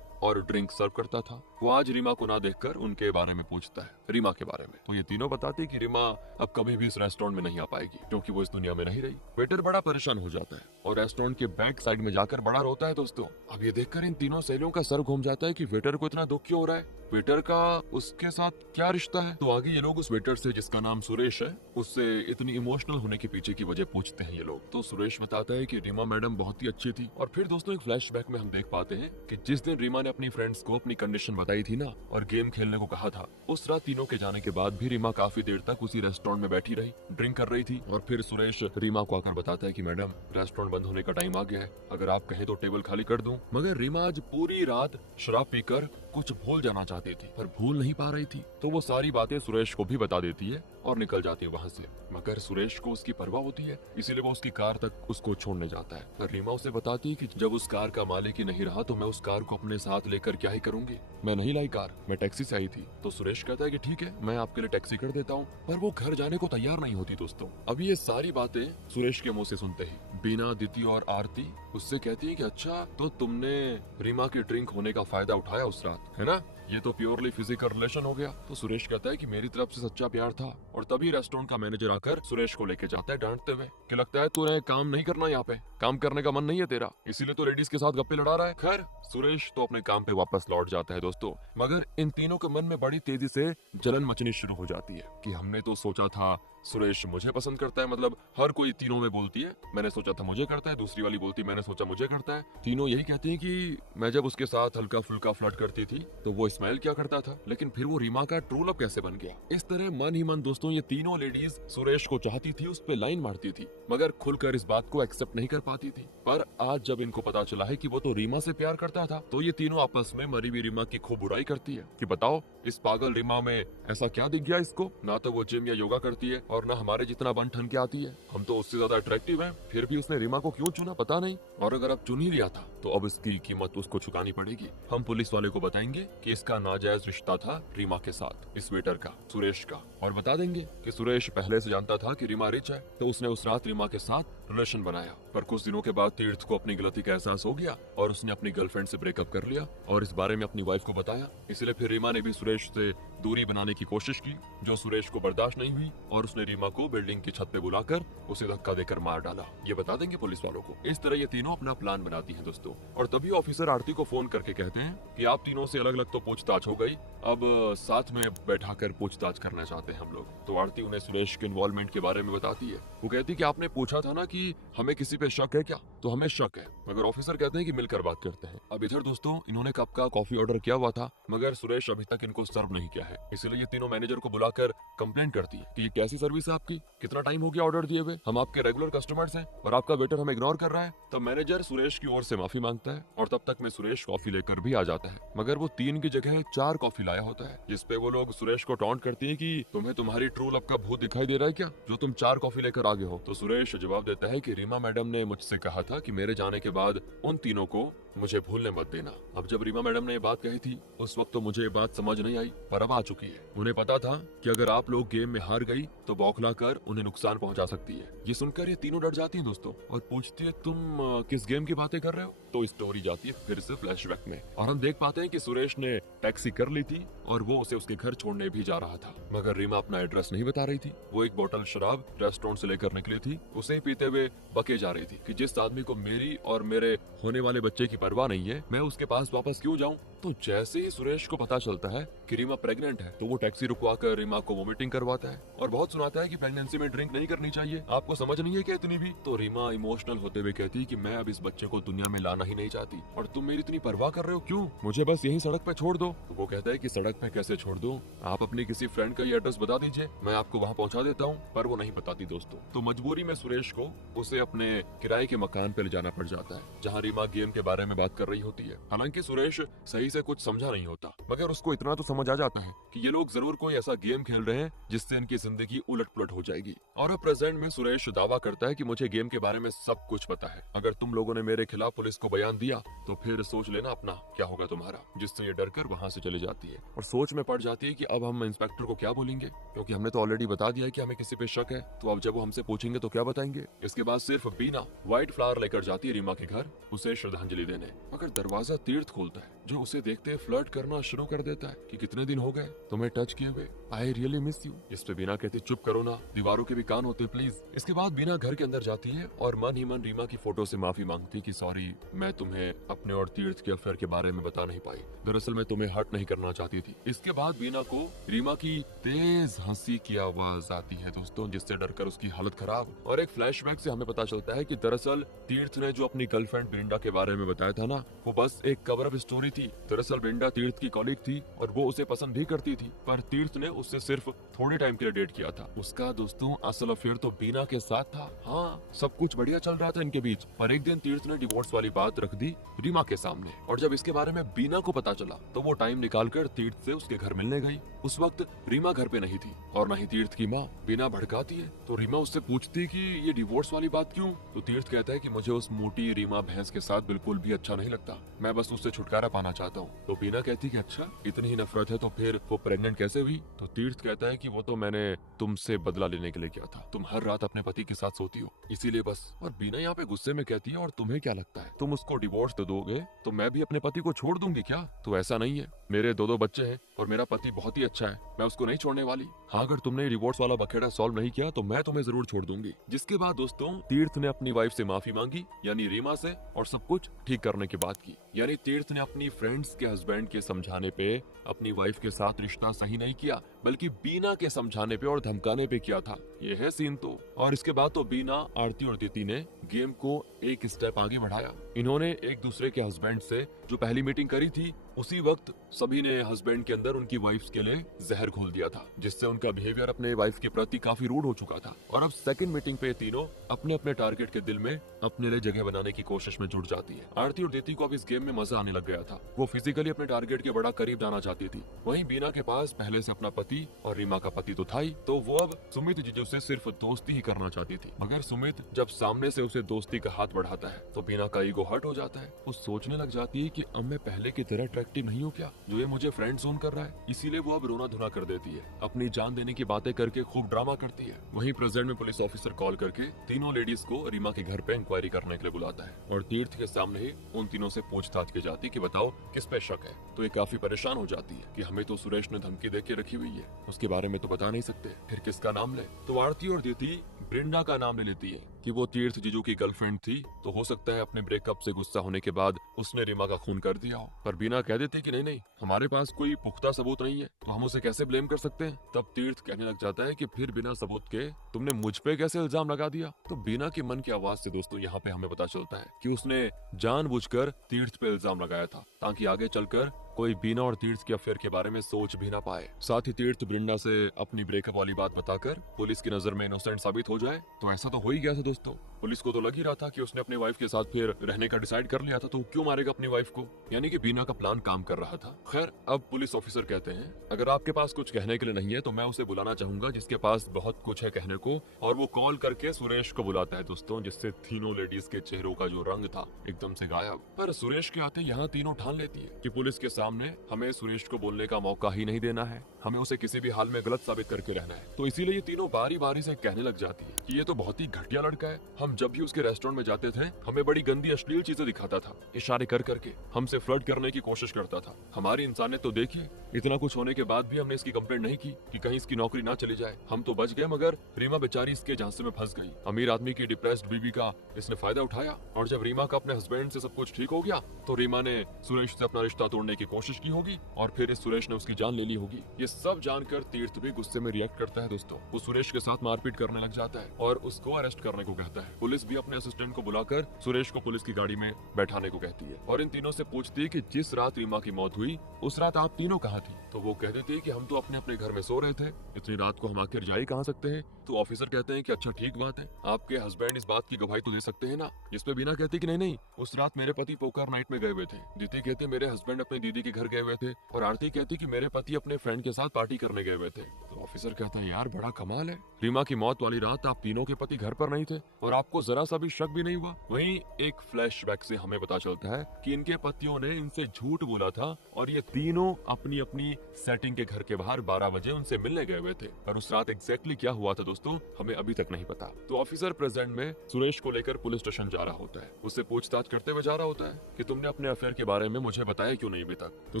और ड्रिंक सर्व करता था। वो आज रीमा को ना देखकर उनके बारे में पूछता है, रीमा के बारे में। तो ये तीनों बताते कि रीमा अब कभी भी इस रेस्टोरेंट में नहीं आ पाएगी क्योंकि वो इस दुनिया में नहीं रही। वेटर बड़ा परेशान हो जाता है और रेस्टोरेंट के बैक साइड में जाकर बड़ा रोता है दोस्तों। अब ये देखकर इन तीनों सहेलियों का सर घूम जाता है कि वेटर को इतना दुख क्यों हो रहा है, वेटर का उसके साथ क्या रिश्ता है। तो आगे ये लोग उस वेटर से जिसका नाम सुरेश है उससे इतनी इमोशनल होने के पीछे की वजह पूछते हैं ये लोग। तो सुरेश बताता है कि रीमा मैडम बहुत ही अच्छी थी। और फिर दोस्तों एक फ्लैशबैक में हम देख पाते हैं कि जिस दिन रीमा ने अपनी फ्रेंड्स को अपनी कंडीशन बताई थी ना और गेम खेलने को कहा था, उस रात तीनों के जाने के बाद भी रीमा काफी देर तक उसी रेस्टोरेंट में बैठी रही, ड्रिंक कर रही थी। और फिर सुरेश रीमा को आकर बताता है कि मैडम रेस्टोरेंट बंद होने का टाइम आ गया है, अगर आप कहें तो टेबल खाली कर दूं। मगर रीमा आज पूरी रात शराब पीकर कुछ भूल जाना चाहती थी पर भूल नहीं पा रही थी। तो वो सारी बातें सुरेश को भी बता देती है और निकल जाती है वहाँ से। मगर सुरेश को उसकी परवाह होती है, इसीलिए वो उसकी कार तक उसको छोड़ने जाता है। पर रीमा उसे बताती है कि जब उस कार का मालिक ही नहीं रहा तो मैं उस कार को अपने साथ लेकर क्या ही करूंगी, मैं नहीं लाई कार, मैं टैक्सी से आई थी। तो सुरेश कहता है कि ठीक है मैं आपके लिए टैक्सी कर देता हूँ, पर वो घर जाने को तैयार नहीं होती दोस्तों। अब ये सारी बातें सुरेश के मुंह से सुनते ही बीना, दिति और आरती उससे कहती है कि अच्छा तो तुमने रीमा के ड्रिंक होने का फायदा उठाया उस रात, है ना, ये तो प्योरली फिजिकल रिलेशन हो गया। तो सुरेश कहता है कि मेरी तरफ से सच्चा प्यार था। और तभी रेस्टोरेंट का मैनेजर आकर सुरेश को लेके जाता है डांटते हुए कि लगता है तूने काम नहीं करना, यहाँ पे काम करने का मन नहीं है तेरा, इसीलिए तो लेडीज के साथ गप्पे लड़ा रहा है। खैर सुरेश तो अपने काम पे वापस लौट जाता है दोस्तों। मगर इन तीनों के मन में बड़ी तेजी से जलन मचनी शुरू हो जाती है कि हमने तो सोचा था सुरेश मुझे पसंद करता है, मतलब हर कोई तीनों में बोलती है मैंने सोचा था मुझे करता है, दूसरी वाली बोलती मैंने सोचा मुझे करता है। तीनों यही कहते हैं कि मैं जब उसके साथ हल्का फुल्का फ्लर्ट करती थी तो वो इस्माइल क्या करता था, लेकिन फिर वो रीमा का ट्रू लव कैसे बन गया। इस तरह मन ही मन दोस्तों ये तीनों लेडीज सुरेश को चाहती थी, उस पे लाइन मारती थी, मगर खुलकर इस बात को एक्सेप्ट नहीं कर पाती थी। पर आज जब इनको पता चला है कि वो तो रीमा से प्यार करता था, तो ये तीनों आपस में मरी हुई रीमा की खूब बुराई करती है कि बताओ इस पागल रीमा में ऐसा क्या दिख गया इसको, ना तो वो जिम या योगा करती है और ना हमारे जितना बन ठन के आती है, हम तो उससे ज्यादा अट्रैक्टिव हैं, फिर भी उसने रीमा को क्यों चुना पता नहीं, और अगर अब चुन ही लिया था तो अब इसकी कीमत उसको चुकानी पड़ेगी। हम पुलिस वाले को बताएंगे कि इसका नाजायज रिश्ता था रीमा के साथ, इस वेटर का, सुरेश का, और बता देंगे कि सुरेश पहले से जानता था कि रीमा रिच है, तो उसने उस रात रीमा के साथ रिलेशन बनाया। पर कुछ दिनों के बाद तीर्थ को अपनी गलती का एहसास हो गया और उसने अपनी गर्लफ्रेंड से ब्रेकअप कर लिया और इस बारे में अपनी वाइफ को बताया। इसलिए फिर रीमा ने भी सुरेश से दूरी बनाने की कोशिश की, जो सुरेश को बर्दाश्त नहीं हुई और उसने रीमा को बिल्डिंग की छत पे बुलाकर उसे धक्का देकर मार डाला। ये बता देंगे पुलिस वालों को। इस तरह ये तीनों अपना प्लान बनाती हैं दोस्तों, और तभी ऑफिसर आरती को फोन करके कहते हैं कि आप तीनों से अलग अलग तो पूछताछ हो गई, अब साथ में बैठाकर पूछताछ करना चाहते हैं हम लोग। तो आरती उन्हें सुरेश के इन्वॉल्वमेंट के बारे में बताती है। वो कहती है कि आपने पूछा था ना कि हमें किसी पे शक है क्या, तो हमें शक है, मगर ऑफिसर कहते हैं कि मिलकर बात करते हैं। अब इधर दोस्तों इन्होंने कप का कॉफी ऑर्डर किया हुआ था, मगर सुरेश अभी तक इनको सर्व नहीं किया है, इसलिए ये तीनों मैनेजर को बुलाकर कंप्लेंट करती है कि ये कैसी सर्विस है आपकी, कितना टाइम हो गया ऑर्डर दिए हुए, हम आपके रेगुलर कस्टमर्स हैं और आपका वेटर हमें इग्नोर कर रहा है। तब मैनेजर सुरेश की ओर से माफी मांगता है और तब तक में सुरेश कॉफी लेकर भी आ जाता है, मगर वो 3 की जगह 4 कॉफी लाया होता है, जिसपे वो लोग सुरेश को टॉन्ट करती है कि तुम्हें तुम्हारी ट्रू लव का भूत दिखाई दे रहा है क्या, जो तुम 4 कॉफी लेकर आगे हो। तो सुरेश जवाब देता है कि रीमा मैडम ने मुझसे कहा था कि मेरे जाने के बाद उन तीनों को मुझे भूलने मत देना। अब जब रीमा मैडम ने ये बात कही थी उस वक्त तो मुझे ये बात समझ नहीं आई, पर अब आ चुकी है। उन्हें पता था कि अगर आप लोग गेम में हार गई तो बौखला कर उन्हें नुकसान पहुंचा सकती है। ये सुनकर ये तीनों डर जाती हैं दोस्तों और पूछती है तुम किस गेम की बातें कर रहे हो। तो स्टोरी जाती है फिर से फ्लैशबैक में और हम देख पाते हैं कि सुरेश ने टैक्सी कर ली थी और वो उसे उसके घर छोड़ने भी जा रहा था, मगर रीमा अपना एड्रेस नहीं बता रही थी। वो एक बोतल शराब रेस्टोरेंट से लेकर निकली थी, उसे ही पीते हुए बके जा रही थी कि जिस आदमी को मेरी और मेरे होने वाले बच्चे की परवाह नहीं है, मैं उसके पास वापस क्यों जाऊं। तो जैसे ही सुरेश को पता चलता है कि रीमा प्रेग्नेंट है, तो वो टैक्सी रुकवाकर रीमा को वोमिटिंग करवाता है और बहुत सुनाता है कि प्रेगनेंसी में ड्रिंक नहीं करनी चाहिए, आपको समझ नहीं है क्या इतनी भी। तो रीमा इमोशनल होते हुए कहती है कि मैं अब इस बच्चे को दुनिया में लाना ही नहीं चाहती और तुम मेरी इतनी परवाह कर रहे हो क्यों, मुझे बस यही सड़क पे छोड़ दो। तो वो कहता है कि सड़क पे कैसे छोड़ दूं, आप अपनी किसी फ्रेंड का एड्रेस बता दीजिए, मैं आपको वहाँ पहुँचा देता हूँ। पर वो नहीं बताती दोस्तों। तो मजबूरी में सुरेश को उसे अपने किराए के मकान पे ले जाना पड़ जाता है, जहाँ रीमा गेम के बारे में बात कर रही होती है। हालांकि सुरेश सही से कुछ समझा नहीं होता, मगर उसको इतना तो समझ आ जाता है कि ये लोग जरूर कोई ऐसा गेम खेल रहे हैं जिससे इनकी जिंदगी उलट पुलट हो जाएगी। और अब प्रेजेंट में सुरेश दावा करता है कि मुझे गेम के बारे में सब कुछ पता है, अगर तुम लोगों ने मेरे खिलाफ पुलिस को बयान दिया तो फिर सोच लेना अपना क्या होगा तुम्हारा। जिससे ये डरकर वहाँ से चली जाती है और सोच में पड़ जाती है कि अब हम इंस्पेक्टर को क्या बोलेंगे, क्योंकि हमने तो ऑलरेडी बता दिया है कि हमें किसी पे शक है, तो अब जब वो हमसे पूछेंगे तो क्या बताएंगे। इसके बाद सिर्फ बीना व्हाइट फ्लावर लेकर जाती है रीमा के घर उसे श्रद्धांजलि देने, मगर दरवाजा तीर्थ खोलता है, जो उसे देखते फ्लर्ट करना शुरू कर देता है कि कितने दिन हो गए तुम्हें टच किए हुए, आई रियली मिस यू। इस पे बीना कहती चुप करो ना, दीवारों के भी कान होते प्लीज। इसके बाद बीना घर के अंदर जाती है और मन ही मन रीमा की फोटो से माफी मांगती कि सॉरी, मैं तुम्हें अपने और तीर्थ के अफेयर के बारे में बता नहीं पाई, दरअसल मैं तुम्हें हर्ट नहीं करना चाहती थी। इसके बाद बीना को रीमा की तेज हंसी की आवाज आती है दोस्तों, जिससे डरकर उसकी हालत खराब। और एक फ्लैशबैक से हमें पता चलता है कि दरअसल तीर्थ ने जो अपनी गर्लफ्रेंड ब्रिंडा के बारे में बताया था ना, वो बस एक कवर अप स्टोरी थी। दरअसल ब्रिंडा तीर्थ की कॉलीग थी और वो उसे पसंद भी करती थी, पर तीर्थ ने उससे सिर्फ थोड़े टाइम के लिए डेट किया था। उसका दोस्तों असल अफेयर तो बीना के साथ था। हाँ, सब कुछ बढ़िया चल रहा था इनके बीच, पर एक दिन तीर्थ ने डिवोर्स वाली बात रख दी रीमा के सामने, और जब इसके बारे में बीना को पता चला तो वो टाइम निकालकर तीर्थ से उसके घर मिलने गई। उस वक्त रीमा घर पे नहीं थी और न ही तीर्थ की माँ। बीना भड़काती है तो रीमा उससे पूछती कि ये डिवोर्स वाली बात क्यों। तो तीर्थ कहता है कि मुझे उस मोटी रीमा भैंस के साथ बिल्कुल भी अच्छा नहीं लगता, मैं बस उससे छुटकारा पाना चाहता हूँ। तो बीना कहती कि अच्छा, इतनी ही नफरत है तो फिर वो प्रेग्नेंट कैसे हुई। तो तीर्थ कहता है कि वो तो मैंने तुमसे बदला लेने के लिए किया था, तुम हर रात अपने पति के साथ सोती हो इसीलिए बस। और बीना यहाँ पे गुस्से में कहती है और तुम्हें क्या लगता है, तुम उसको डिवोर्स तो दोगे तो मैं भी अपने पति को छोड़ दूंगी क्या। तो ऐसा नहीं है, मेरे 2 बच्चे हैं और मेरा पति बहुत ही अच्छा है, मैं उसको नहीं छोड़ने वाली। हाँ, अगर तुमने डिवोर्स वाला बखेड़ा सॉल्व नहीं किया तो मैं तुम्हें जरूर छोड़ दूंगी। जिसके बाद दोस्तों तीर्थ ने अपनी वाइफ से माफी मांगी, यानी रीमा से, और सब कुछ ठीक करने की बात की। यानी तीर्थ ने अपनी फ्रेंड्स के हस्बैंड के समझाने पे अपनी वाइफ के साथ रिश्ता सही नहीं किया, बल्कि बीना के समझाने पे और धमकाने पे किया था। ये है सीन तो। और इसके बाद तो बीना, आरती और दीदी ने गेम को एक स्टेप आगे बढ़ाया। इन्होंने एक दूसरे के हस्बैंड से जो पहली मीटिंग करी थी, उसी वक्त सभी ने हस्बैंड के अंदर उनकी वाइफ के लिए जहर घोल दिया था, जिससे उनका बिहेवियर अपने वाइफ के प्रति काफी रूड हो चुका था। और अब सेकंड मीटिंग पे तीनों अपने अपने टारगेट के दिल में अपने लिए जगह बनाने की कोशिश में जुट जाती है। आरती और दीति को अब इस गेम में मजा आने लग गया था। वो फिजिकली अपने टारगेट के बड़ा करीब जाना चाहती थी। वहीं बीना के पास पहले से अपना पति और रीमा का पति तो था ही, तो वो अब सुमित जीजू से सिर्फ दोस्ती ही करना चाहती थी। मगर सुमित जब सामने से उसे दोस्ती का हाथ बढ़ाता है तो बीना का ईगो हर्ट हो जाता है। वो सोचने लग जाती है कि अब मैं पहले की तरह अट्रैक्टिव नहीं हूँ क्या, जो ये मुझे फ्रेंड जोन कर रहा है। इसीलिए वो अब रोना धुना कर देती है, अपनी जान देने की बातें करके खूब ड्रामा करती है। वहीं प्रेजेंट में पुलिस ऑफिसर कॉल करके तीनों लेडीज को रीमा के घर पे इंक्वायरी करने के लिए बुलाता है और तीर्थ के सामने ही उन तीनों से पूछताछ की जाती कि बताओ किस पे शक है। तो ये काफी परेशान हो जाती है कि हमें तो सुरेश ने धमकी दे के रखी हुई है, उसके बारे में तो बता नहीं सकते, फिर किसका नाम ले। तो आरती और दीति ब्रिंडा का नाम ले लेती है कि वो तीर्थ जीजू की गर्लफ्रेंड थी, तो हो सकता है अपने ब्रेकअप से गुस्सा होने के बाद उसने रीमा का खून कर दिया हो। पर बीना कह देती कि नहीं, हमारे पास कोई पुख्ता सबूत नहीं है, तो हम उसे कैसे ब्लेम कर सकते हैं। तब तीर्थ कहने लग जाता है कि फिर बिना सबूत के तुमने मुझ पे कैसे इल्जाम लगा दिया। तो बीना की मन की आवाज से दोस्तों यहाँ पे हमें पता चलता है कि उसने जानबूझकर तीर्थ पे इल्जाम लगाया था, ताकि आगे चलकर कोई बीना और तीर्थ के अफेयर के बारे में सोच भी ना पाए। साथ ही तीर्थ ब्रिंडा से अपनी ब्रेकअप वाली बात बताकर पुलिस की नजर में इनोसेंट साबित हो जाए। तो ऐसा तो हो ही गया था दोस्तों। पुलिस को तो लग ही रहा था कि उसने अपने वाइफ के साथ फिर रहने का डिसाइड कर लिया था, तो क्यों मारेगा अपनी वाइफ को, यानी कि बीना का प्लान काम कर रहा था। खैर अब पुलिस ऑफिसर कहते हैं अगर आपके पास कुछ कहने के लिए नहीं है तो मैं उसे बुलाना चाहूंगा जिसके पास बहुत कुछ है कहने को। और वो कॉल करके सुरेश को बुलाता है दोस्तों, जिससे तीनों लेडीज के चेहरों का जो रंग था एकदम से गायब। पर सुरेश के आते यहाँ तीनों ठान लेती है कि पुलिस के सामने हमें सुरेश को बोलने का मौका ही नहीं देना है, हमें उसे किसी भी हाल में गलत साबित करके रहना है। तो इसीलिए ये तीनों बारी बारी से कहने लग जाती है कि ये तो बहुत ही घटिया लड़का है, हम जब भी उसके रेस्टोरेंट में जाते थे हमें बड़ी गंदी अश्लील चीजें दिखाता था, इशारे कर करके हमसे फ्लर्ट करने की कोशिश करता था। हमारी इंसानियत तो देखिए, इतना कुछ होने के बाद भी हमने इसकी कंप्लेंट नहीं की कि कहीं इसकी नौकरी ना चली जाए। हम तो बच गए, मगर रीमा बेचारी इसके झांसे में फंस गई। अमीर आदमी की डिप्रेस्ड बीवी का इसने फायदा उठाया, और जब रीमा का अपने हस्बैंड से सब कुछ ठीक हो गया तो रीमा ने सुरेश से अपना रिश्ता तोड़ने की कोशिश की होगी और फिर इस सुरेश ने उसकी जान ले ली होगी। ये सब जानकर तीर्थ भी गुस्से में रिएक्ट करता है दोस्तों। वो सुरेश के साथ मारपीट करने लग जाता है और उसको अरेस्ट करने को कहता है। पुलिस भी अपने असिस्टेंट को बुलाकर सुरेश को पुलिस की गाड़ी में बैठाने को कहती है और इन तीनों से पूछती है कि जिस रात रीमा की मौत हुई उस रात आप तीनों कहाँ थी। तो वो कह देती है कि हम तो अपने अपने घर में सो रहे थे, इतनी रात को हम आखिर जा ही कहाँ सकते हैं। तो ऑफिसर कहते हैं कि अच्छा ठीक बात है, आपके हस्बैंड इस बात की गवाही तो दे सकते हैं ना। जिस पे बीना कहती कि नहीं, उस रात मेरे पति पोकर नाइट में गए हुए थे। दीदी कहते मेरे हस्बैंड अपने दीदी के घर गए हुए थे और आरती कहती कि मेरे पति अपने फ्रेंड के साथ पार्टी करने गए हुए थे। तो ऑफिसर कहता है यार बड़ा कमाल है, रीमा की मौत वाली रात आप तीनों के पति घर पर नहीं थे और आपको जरा सा भी शक भी नहीं हुआ। वहीं एक फ्लैशबैक से हमें पता चलता है कि इनके पतियों ने इनसे झूठ बोला था और ये तीनों अपनी अपनी सेटिंग के घर के बाहर 12 बजे उनसे मिलने गए हुए थे। पर उस रात एग्जैक्टली क्या हुआ था दोस्तों हमें अभी तक नहीं पता। तो ऑफिसर प्रेजेंट में सुरेश को लेकर पुलिस स्टेशन जा रहा होता है, उससे पूछताछ करते हुए जा रहा होता है कि तुमने अपने अफेयर के बारे में मुझे बताया क्यों नहीं अभी तक। तो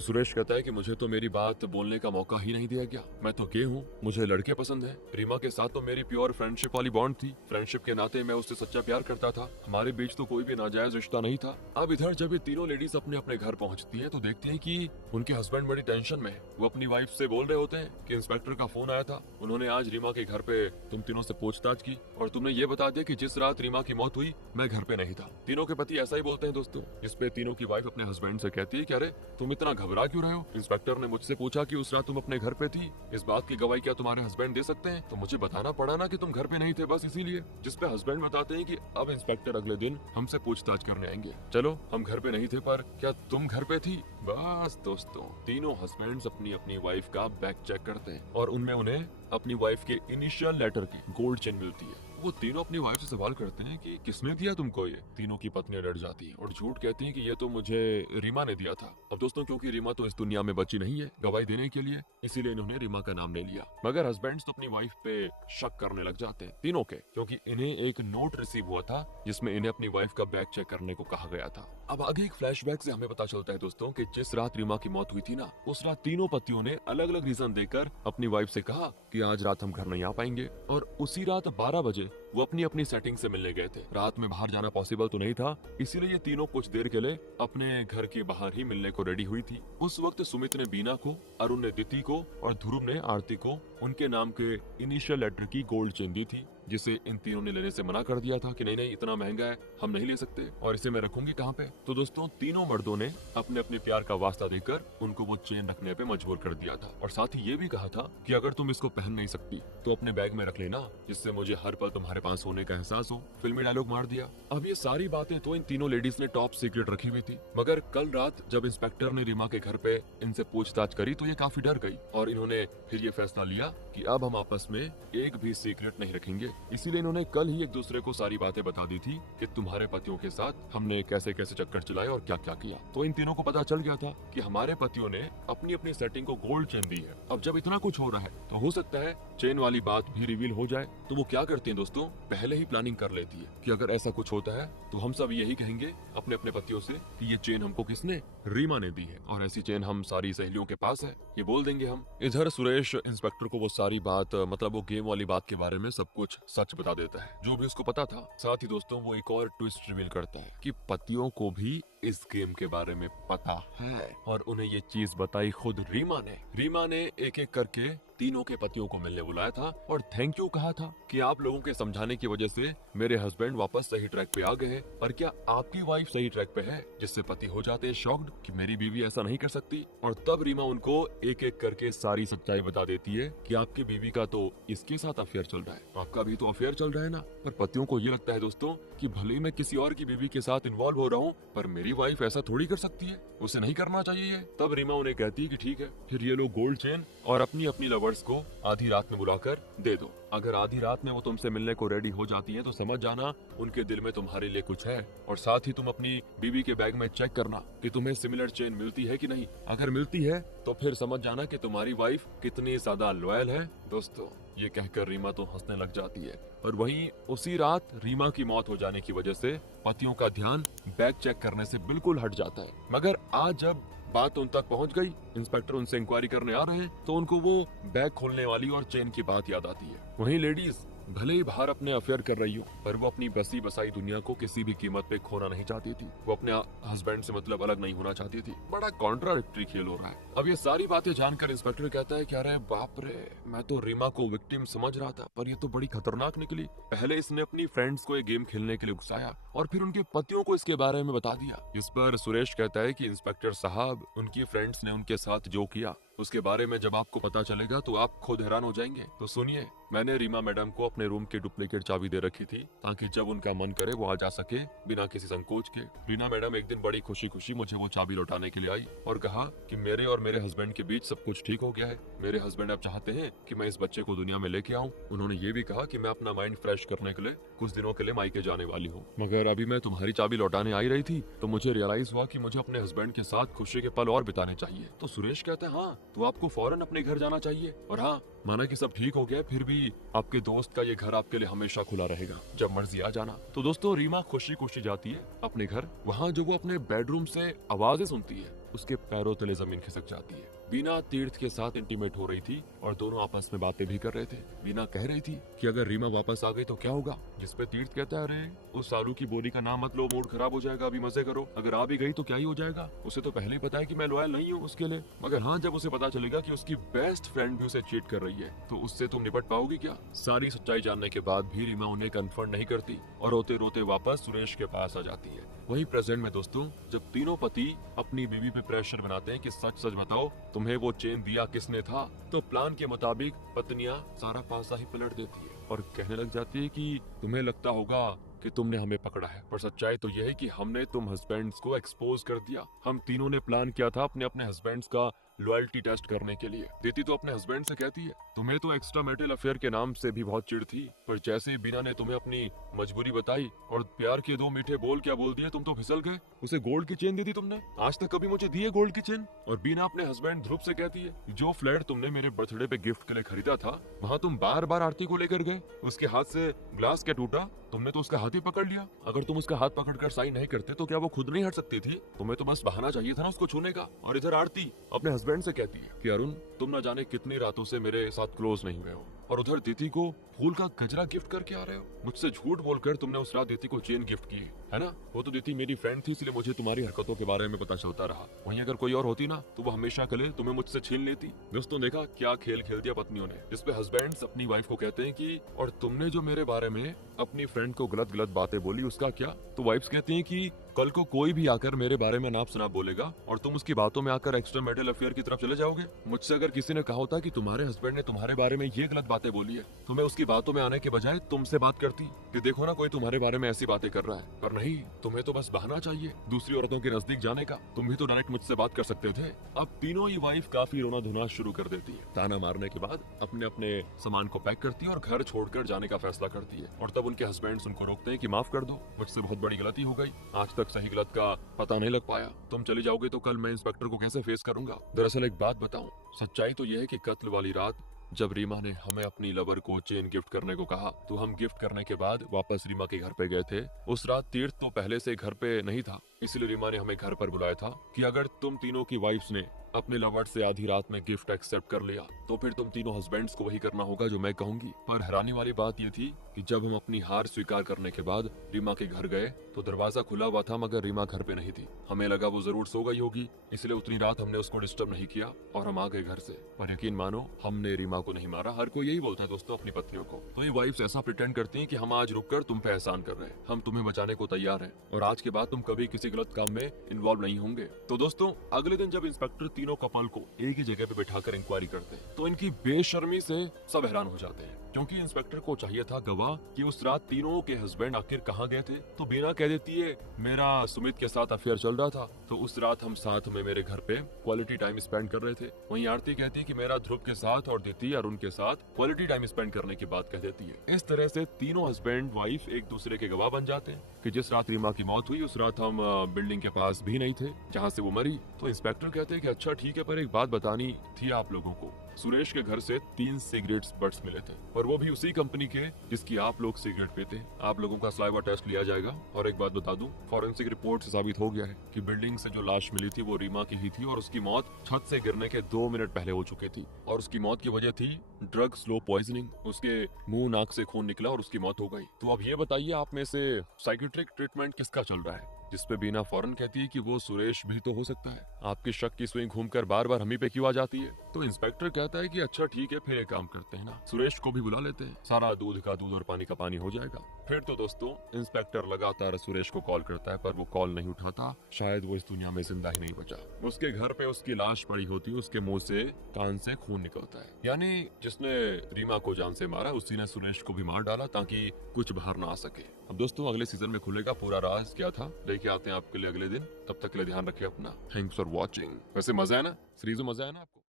सुरेश कहता है कि मुझे तो मेरी बात बोलने का मौका ही नहीं दिया गया, मैं तो गे हूँ, मुझे लड़के पसंद है। रीमा के साथ तो मेरी प्योर फ्रेंडशिप वाली बॉन्ड थी, फ्रेंडशिप के नाते मैं उससे सच्चा प्यार करता था, हमारे बीच तो कोई भी नाजायज रिश्ता नहीं था। अब इधर जब ये तीनों लेडीज अपने अपने घर पहुंचती है तो देखती है कि उनके हस्बैंड बड़ी टेंशन में है। वो अपनी वाइफ से बोल रहे होते हैं कि इंस्पेक्टर का फोन आया था, उन्होंने आज रीमा के घर पे तुम तीनों से पूछताछ की और तुमने ये बता दिया कि जिस रात रीमा की मौत हुई मैं घर पे नहीं था। तीनों के पति ऐसा ही बोलते हैं दोस्तों, जिसपे तीनों की वाइफ अपने हस्बैंड से कहती है कि अरे तुम इतना घबरा क्यों रहे हो, इंस्पेक्टर ने मुझसे पूछा कि उस रात तुम अपने घर पे थी, इस बात की गवाही क्या तुम्हारे हस्बैंड दे सकते हैं। तो मुझे बताना पड़ा ना कि तुम घर पे नहीं थे, बस इसीलिए। जिसपे हस्बैंड बताते हैं कि अब इंस्पेक्टर अगले दिन हमसे पूछताछ करने आएंगे। चलो हम घर पे नहीं थे, पर क्या तुम घर पे थी। बस दोस्तों तीनों हस्बैंड्स अपनी अपनी वाइफ का बैक चेक करते हैं और उनमें उन्हें अपनी वाइफ के इनिशियल लेटर की गोल्ड चेन मिलती है। वो तीनों अपनी वाइफ से सवाल करते हैं कि किसने दिया तुमको ये। तीनों की पत्नियां डर जाती हैं और झूठ कहती हैं कि ये तो मुझे रीमा ने दिया था। अब दोस्तों क्योंकि रीमा तो इस दुनिया में बची नहीं है गवाही देने के लिए, इसीलिए इन्होंने रीमा का नाम ले लिया। मगर हस्बैंड्स तो अपनी वाइफ पे शक करने लग जाते हैं तीनों के, क्योंकि इन्हें एक नोट रिसीव हुआ था जिसमें इन्हें अपनी वाइफ का बैग चेक करने को कहा गया था। अब आगे एक फ्लैशबैक से हमें पता चलता है दोस्तों कि जिस रात रीमा की मौत हुई थी ना, उस रात तीनों पतियों ने अलग अलग रीजन देकर अपनी वाइफ से कहा कि आज रात हम घर नहीं आ पाएंगे, और उसी रात 12 बजे वो अपनी अपनी सेटिंग से मिलने गए थे। रात में बाहर जाना पॉसिबल तो नहीं था, इसीलिए ये तीनों कुछ देर के लिए अपने घर के बाहर ही मिलने को रेडी हुई थी। उस वक्त सुमित ने बीना को, अरुण ने दीति को और ध्रुव ने आरती को उनके नाम के इनिशियल लेटर की गोल्ड चेन दी थी, जिसे इन तीनों ने लेने से मना कर दिया था कि नहीं नहीं इतना महंगा है, हम नहीं ले सकते और इसे मैं रखूंगी कहाँ पे। तो दोस्तों तीनों मर्दों ने अपने अपने प्यार का वास्ता देकर उनको वो चेन रखने पे मजबूर कर दिया था और साथ ही ये भी कहा था कि अगर तुम इसको पहन नहीं सकती तो अपने बैग में रख लेना, जिससे मुझे हर पल तुम्हारे पास होने का एहसास हो। फिल्मी डायलॉग मार दिया। अब ये सारी बातें तो इन तीनों लेडीज ने टॉप सीक्रेट रखी हुई थी, मगर कल रात जब इंस्पेक्टर ने रीमा के घर पे इनसे पूछताछ करी तो ये काफी डर गई और इन्होंने फिर ये फैसला लिया कि अब हम आपस में एक भी सीक्रेट नहीं रखेंगे। इसीलिए इन्होंने कल ही एक दूसरे को सारी बातें बता दी थी कि तुम्हारे पतियों के साथ हमने कैसे कैसे चक्कर चलाए और क्या क्या किया। तो इन तीनों को पता चल गया था कि हमारे पतियों ने अपनी अपनी सेटिंग को गोल्ड चेन दी है। अब जब इतना कुछ हो रहा है तो हो सकता है चेन वाली बात भी रिवील हो जाए। तो वो क्या करती है दोस्तों, पहले ही प्लानिंग कर लेती है कि अगर ऐसा कुछ होता है तो हम सब यही कहेंगे अपने अपने पतियों से कि ये चेन हमको किसने, रीमा ने दी है और ऐसी चेन हम सारी सहेलियों के पास है, ये बोल देंगे हम। इधर सुरेश इंस्पेक्टर को वो सारी बात मतलब वो गेम वाली बात के बारे में सब कुछ सच बता देता है जो भी उसको पता था। साथ ही दोस्तों वो एक और ट्विस्ट रिवील करता है कि पतियों को भी इस गेम के बारे में पता है और उन्हें ये चीज बताई खुद रीमा ने। रीमा ने एक एक करके तीनों के पतियों को मिलने बुलाया था और थैंक यू कहा था कि आप लोगों के समझाने की वजह से मेरे हस्बैंड वापस सही ट्रैक पे आ गए हैं। पर क्या आपकी वाइफ सही ट्रैक पे है? जिससे पति हो जाते हैं शॉक्ड कि मेरी बीवी ऐसा नहीं कर सकती। और तब रीमा उनको एक एक करके सारी सच्चाई बता देती है कि आपकी बीवी का तो इसके साथ अफेयर चल रहा है, आपका भी तो अफेयर चल रहा है ना। पर पतियों को ये लगता है दोस्तों कि भले ही मैं किसी और की बीवी के साथ इन्वॉल्व हो रहा हूँ पर मेरी वाइफ ऐसा थोड़ी कर सकती है, उसे नहीं करना चाहिए। तब रीमा उन्हें कहती है कि ठीक है, फिर ये लोग गोल्ड चेन और अपनी अपनी लवर्स को आधी रात में बुलाकर दे दो। अगर आधी रात में वो तुमसे मिलने को रेडी हो जाती है तो समझ जाना उनके दिल में तुम्हारे लिए कुछ है। और साथ ही तुम अपनी बीवी के बैग में चेक करना कि तुम्हें सिमिलर चेन मिलती है कि नहीं। अगर मिलती है तो फिर समझ जाना कि तुम्हारी वाइफ कितनी ज्यादा लॉयल है। दोस्तों ये कहकर रीमा तो हंसने लग जाती है। और वहीं उसी रात रीमा की मौत हो जाने की वजह से पतियों का ध्यान बैग चेक करने से बिल्कुल हट जाता है। मगर आज जब बात उन तक पहुंच गई, इंस्पेक्टर उनसे इंक्वायरी करने आ रहे हैं, तो उनको वो बैग खोलने वाली और चेन की बात याद आती है। वहीं लेडीज भले ही बाहर अपने अफेयर कर रही हो पर वो अपनी बसी बसाई दुनिया को किसी भी कीमत पे खोना नहीं चाहती थी। वो अपने हस्बैंड से मतलब अलग नहीं होना चाहती थी। बड़ा कॉन्ट्राडिक्टरी खेल हो रहा है। अब ये सारी बातें जानकर इंस्पेक्टर कहता है कि अरे बाप रे, मैं तो रीमा को विक्टिम समझ रहा था पर ये तो बड़ी खतरनाक निकली। पहले इसने अपनी फ्रेंड्स को ये गेम खेलने के लिए उकसाया और फिर उनके पतियों को इसके बारे में बता दिया। इस पर सुरेश कहता है कि इंस्पेक्टर साहब, उनकी फ्रेंड्स ने उनके साथ जो किया उसके बारे में जब आपको पता चलेगा तो आप खुद हैरान हो जाएंगे। तो सुनिए, मैंने रीमा मैडम को अपने रूम की डुप्लीकेट चाबी दे रखी थी ताकि जब उनका मन करे वो आ जा सके बिना किसी संकोच के। रीना मैडम एक दिन बड़ी खुशी खुशी मुझे वो चाबी लौटाने के लिए आई और कहा कि मेरे और मेरे हस्बैंड के बीच सब कुछ ठीक हो गया है। मेरे हस्बैंड अब चाहते हैं कि मैं इस बच्चे को दुनिया में लेके आऊं। उन्होंने ये भी कहा कि मैं अपना माइंड फ्रेश करने के लिए कुछ दिनों के लिए मायके जाने वाली हूँ। मगर अभी मैं तुम्हारी चाबी लौटाने आई रही थी तो मुझे रियलाइज हुआ कि मुझे अपने हस्बैंड के साथ खुशी के पल और बिताने चाहिए। तो सुरेश कहता है हाँ, तो आपको फौरन अपने घर जाना चाहिए। और हाँ, माना कि सब ठीक हो गया फिर भी आपके दोस्त का ये घर आपके लिए हमेशा खुला रहेगा, जब मर्जी आ जाना। तो दोस्तों रीमा खुशी खुशी जाती है अपने घर। वहाँ जो वो अपने बेडरूम से आवाजें सुनती है उसके पैरों तले जमीन खिसक जाती है। बीना तीर्थ के साथ इंटीमेट हो रही थी और दोनों आपस में बातें भी कर रहे थे। बीना कह रही थी कि अगर रीमा वापस आ गई तो क्या होगा, जिस पे तीर्थ कहता है अरे उस आलू की बोरी का नाम मत लो, मूड खराब हो जाएगा, अभी मजे करो। अगर आ भी गई तो क्या ही हो जाएगा, उसे तो पहले ही पता है कि मैं लॉयल नहीं हूँ उसके लिए। मगर हाँ, जब उसे पता चलेगा कि उसकी बेस्ट फ्रेंड भी उसे चीट कर रही है तो उससे तुम निपट पाओगी क्या। सारी सच्चाई जानने के बाद भी रीमा उन्हें कन्फर्म नहीं करती और रोते रोते वापस सुरेश के पास आ जाती है। वहीं प्रेजेंट में दोस्तों जब तीनों पति अपनी बीवी पे प्रेशर बनाते हैं कि सच सच बताओ तुम्हें वो चेन दिया किसने था, तो प्लान के मुताबिक पत्नियां सारा पासा ही पलट देती है और कहने लग जाती है कि तुम्हें लगता होगा कि तुमने हमें पकड़ा है पर सच्चाई तो यह है कि हमने तुम हस्बैंड्स को एक्सपोज कर दिया। हम तीनों ने प्लान किया था अपने अपने हस्बैंड्स का लॉयल्टी टेस्ट करने के लिए। दीदी तो अपने हस्बैंड से कहती है तुम्हें तो एक्स्ट्रा मैरिटल अफेयर के नाम से भी बहुत चिढ़ थी, पर जैसे ही बीना ने तुम्हें अपनी मजबूरी बताई और प्यार के दो मीठे बोल क्या बोल दिए तुम तो फिसल गए। उसे गोल्ड की चेन दी थी तुमने, आज तक कभी मुझे दी है गोल्ड की चेन। और बीना अपने हस्बैंड ध्रुव से कहती है जो फ्लैट तुमने मेरे बर्थडे पे गिफ्ट के लिए खरीदा था वहाँ तुम बार बार आरती को लेकर गए, उसके हाथ से ग्लास क्या टूटा, तुमने तो उसका हाथ ही पकड़ लिया। अगर तुम उसका हाथ पकड़कर साइन नहीं करते तो क्या वो खुद नहीं हट सकती थी, तुम्हें तो बस बहाना चाहिए था ना उसको छूने का। और इधर आरती अपने हस्बैंड से कहती है कि अरुण तुम न जाने कितनी रातों से मेरे साथ क्लोज नहीं हुए हो और उधर दीदी को फूल का गजरा गिफ्ट करके आ रहे हो। मुझसे झूठ बोलकर तुमने उस रात दीदी को चेन गिफ्ट की है ना, वो तो दीदी मेरी फ्रेंड थी इसलिए मुझे तुम्हारी हरकतों के बारे में पता चलता रहा। वहीं अगर कोई और होती ना तो वो हमेशा के लिए तुम्हें मुझसे छीन लेती। दोस्तों देखा क्या खेल खेल दिया पत्नियों ने, जिसपे हस्बैंड्स अपनी वाइफ को कहते हैं कि और तुमने जो मेरे बारे में अपनी फ्रेंड को गलत गलत बातें बोली उसका क्या। तो वाइफ्स कहती हैं कि कल को कोई भी आकर मेरे बारे में नाप शनाप बोलेगा और तुम उसकी बातों में आकर एक्स्ट्रा मैरिटल अफेयर की तरफ चले जाओगे। मुझसे अगर किसी ने कहा होता कि तुम्हारे हस्बैंड ने तुम्हारे बारे में ये गलत बातें बोली है तो मैं उसकी बातों में आने के बजाय तुमसे बात करती कि देखो ना कोई तुम्हारे बारे में ऐसी बातें कर रहा है। पर नहीं, तुम्हें तो बस बहाना चाहिए दूसरी औरतों के नजदीक जाने का। तुम भी तो डायरेक्ट मुझसे बात कर सकते थे। अब तीनों ही वाइफ काफी रोना धोना शुरू कर देती है। ताना मारने के बाद अपने अपने सामान को पैक करती है और घर छोड़कर जाने का फैसला करती है। और तब उनके हस्बैंड्स उनको रोकते हैं कि माफ कर दो, मुझसे बहुत बड़ी गलती हो गई, आज तक सही गलत का पता नहीं लग पाया। तुम चली जाओगे तो कल मैं इंस्पेक्टर को कैसे फेस करूंगा। दरअसल एक बात बताऊं, सच्चाई तो यह है कि कत्ल वाली रात जब रीमा ने हमें अपनी लवर को चेन गिफ्ट करने को कहा तो हम गिफ्ट करने के बाद वापस रीमा के घर पे गए थे। उस रात तीर्थ तो पहले से घर पे नहीं था, इसलिए रीमा ने हमें घर पर बुलाया था कि अगर तुम तीनों की वाइफ्स ने अपने लवर से आधी रात में गिफ्ट एक्सेप्ट कर लिया तो फिर तुम तीनों हस्बैंड्स को वही करना होगा जो मैं कहूंगी। पर हैरानी वाली बात ये थी कि जब हम अपनी हार स्वीकार करने के बाद रीमा के घर गए तो दरवाजा खुला हुआ था मगर रीमा घर पे नहीं थी। हमें लगा वो जरूर सो गई होगी, इसलिए उतनी रात हमने उसको डिस्टर्ब नहीं किया और हम आ गए घर से। पर यकीन मानो हमने रीमा को नहीं मारा। हर कोई यही बोलता है दोस्तों अपनी पत्नियों को। तो ये वाइफ्स ऐसा प्रिटेंड करती हैं कि हम आज रुककर तुम पे एहसान कर रहे हैं, हम तुम्हें बचाने को तैयार हैं और आज के बाद तुम कभी किसी गलत काम में इन्वॉल्व नहीं होंगे। तो दोस्तों अगले दिन जब इंस्पेक्टर तीनों कपल को एक ही जगह पे बिठाकर इंक्वायरी करते हैं तो इनकी बेशर्मी से सब हैरान हो जाते हैं, क्योंकि इंस्पेक्टर को चाहिए था गवाह कि उस रात तीनों के हस्बैंड आखिर कहाँ गए थे। तो बीना कह देती है मेरा सुमित के साथ अफेयर चल रहा था, तो उस रात हम साथ में मेरे घर पे क्वालिटी टाइम स्पेंड कर रहे थे। वहीं आरती कहती है कि मेरा ध्रुव के साथ और दिति अरुण के साथ क्वालिटी टाइम स्पेंड करने की बात कह देती है। इस तरह से तीनों हस्बैंड वाइफ एक दूसरे के गवाह बन जाते हैं कि जिस रात रीमा की मौत हुई उस रात हम बिल्डिंग के पास भी नहीं थे जहाँ से वो मरी। तो इंस्पेक्टर कहते हैं कि अच्छा ठीक है, पर एक बात बतानी थी आप लोगों को। सुरेश के घर से 3 सिगरेट्स बट्स मिले थे और वो भी उसी कंपनी के जिसकी आप लोग सिगरेट पीते। आप लोगों का सलाइवा टेस्ट लिया जाएगा। और एक बात बता दूं, फॉरेंसिक रिपोर्ट से साबित हो गया है कि बिल्डिंग से जो लाश मिली थी वो रीमा की ही थी और उसकी मौत छत से गिरने के 2 मिनट पहले हो चुकी थी और उसकी मौत की वजह थी ड्रग स्लो पॉइजनिंग। उसके मुंह नाक से खून निकला और उसकी मौत हो गई। तो अब ये बताइए आप में से साइकियाट्रिक ट्रीटमेंट किसका चल रहा है? जिसपे बीना फौरन कहती है कि वो सुरेश भी तो हो सकता है। आपकी शक की सुई घूमकर बार बार हम ही पे क्यों आ जाती है? तो इंस्पेक्टर कहता है कि अच्छा ठीक है, फिर एक काम करते हैं ना, सुरेश को भी बुला लेते हैं, सारा दूध का दूध और पानी का पानी हो जाएगा। फिर तो दोस्तों इंस्पेक्टर लगातार सुरेश को कॉल करता है पर वो कॉल नहीं उठाता। शायद वो इस दुनिया में जिंदा ही नहीं बचा। उसके घर पे उसकी लाश पड़ी होती है, उसके मुंह से कान से खून निकलता है। यानी जिसने रीमा को जान से मारा उसी ने सुरेश को भी मार डाला ताकि कुछ बाहर ना आ सके। अब दोस्तों अगले सीजन में खुलेगा पूरा राज क्या था, लेके आते हैं आपके लिए अगले दिन। तब तक के लिए ध्यान रखिए अपना। Thanks for watching. वैसे मजा है ना, सीरीज में मजा है ना आपको?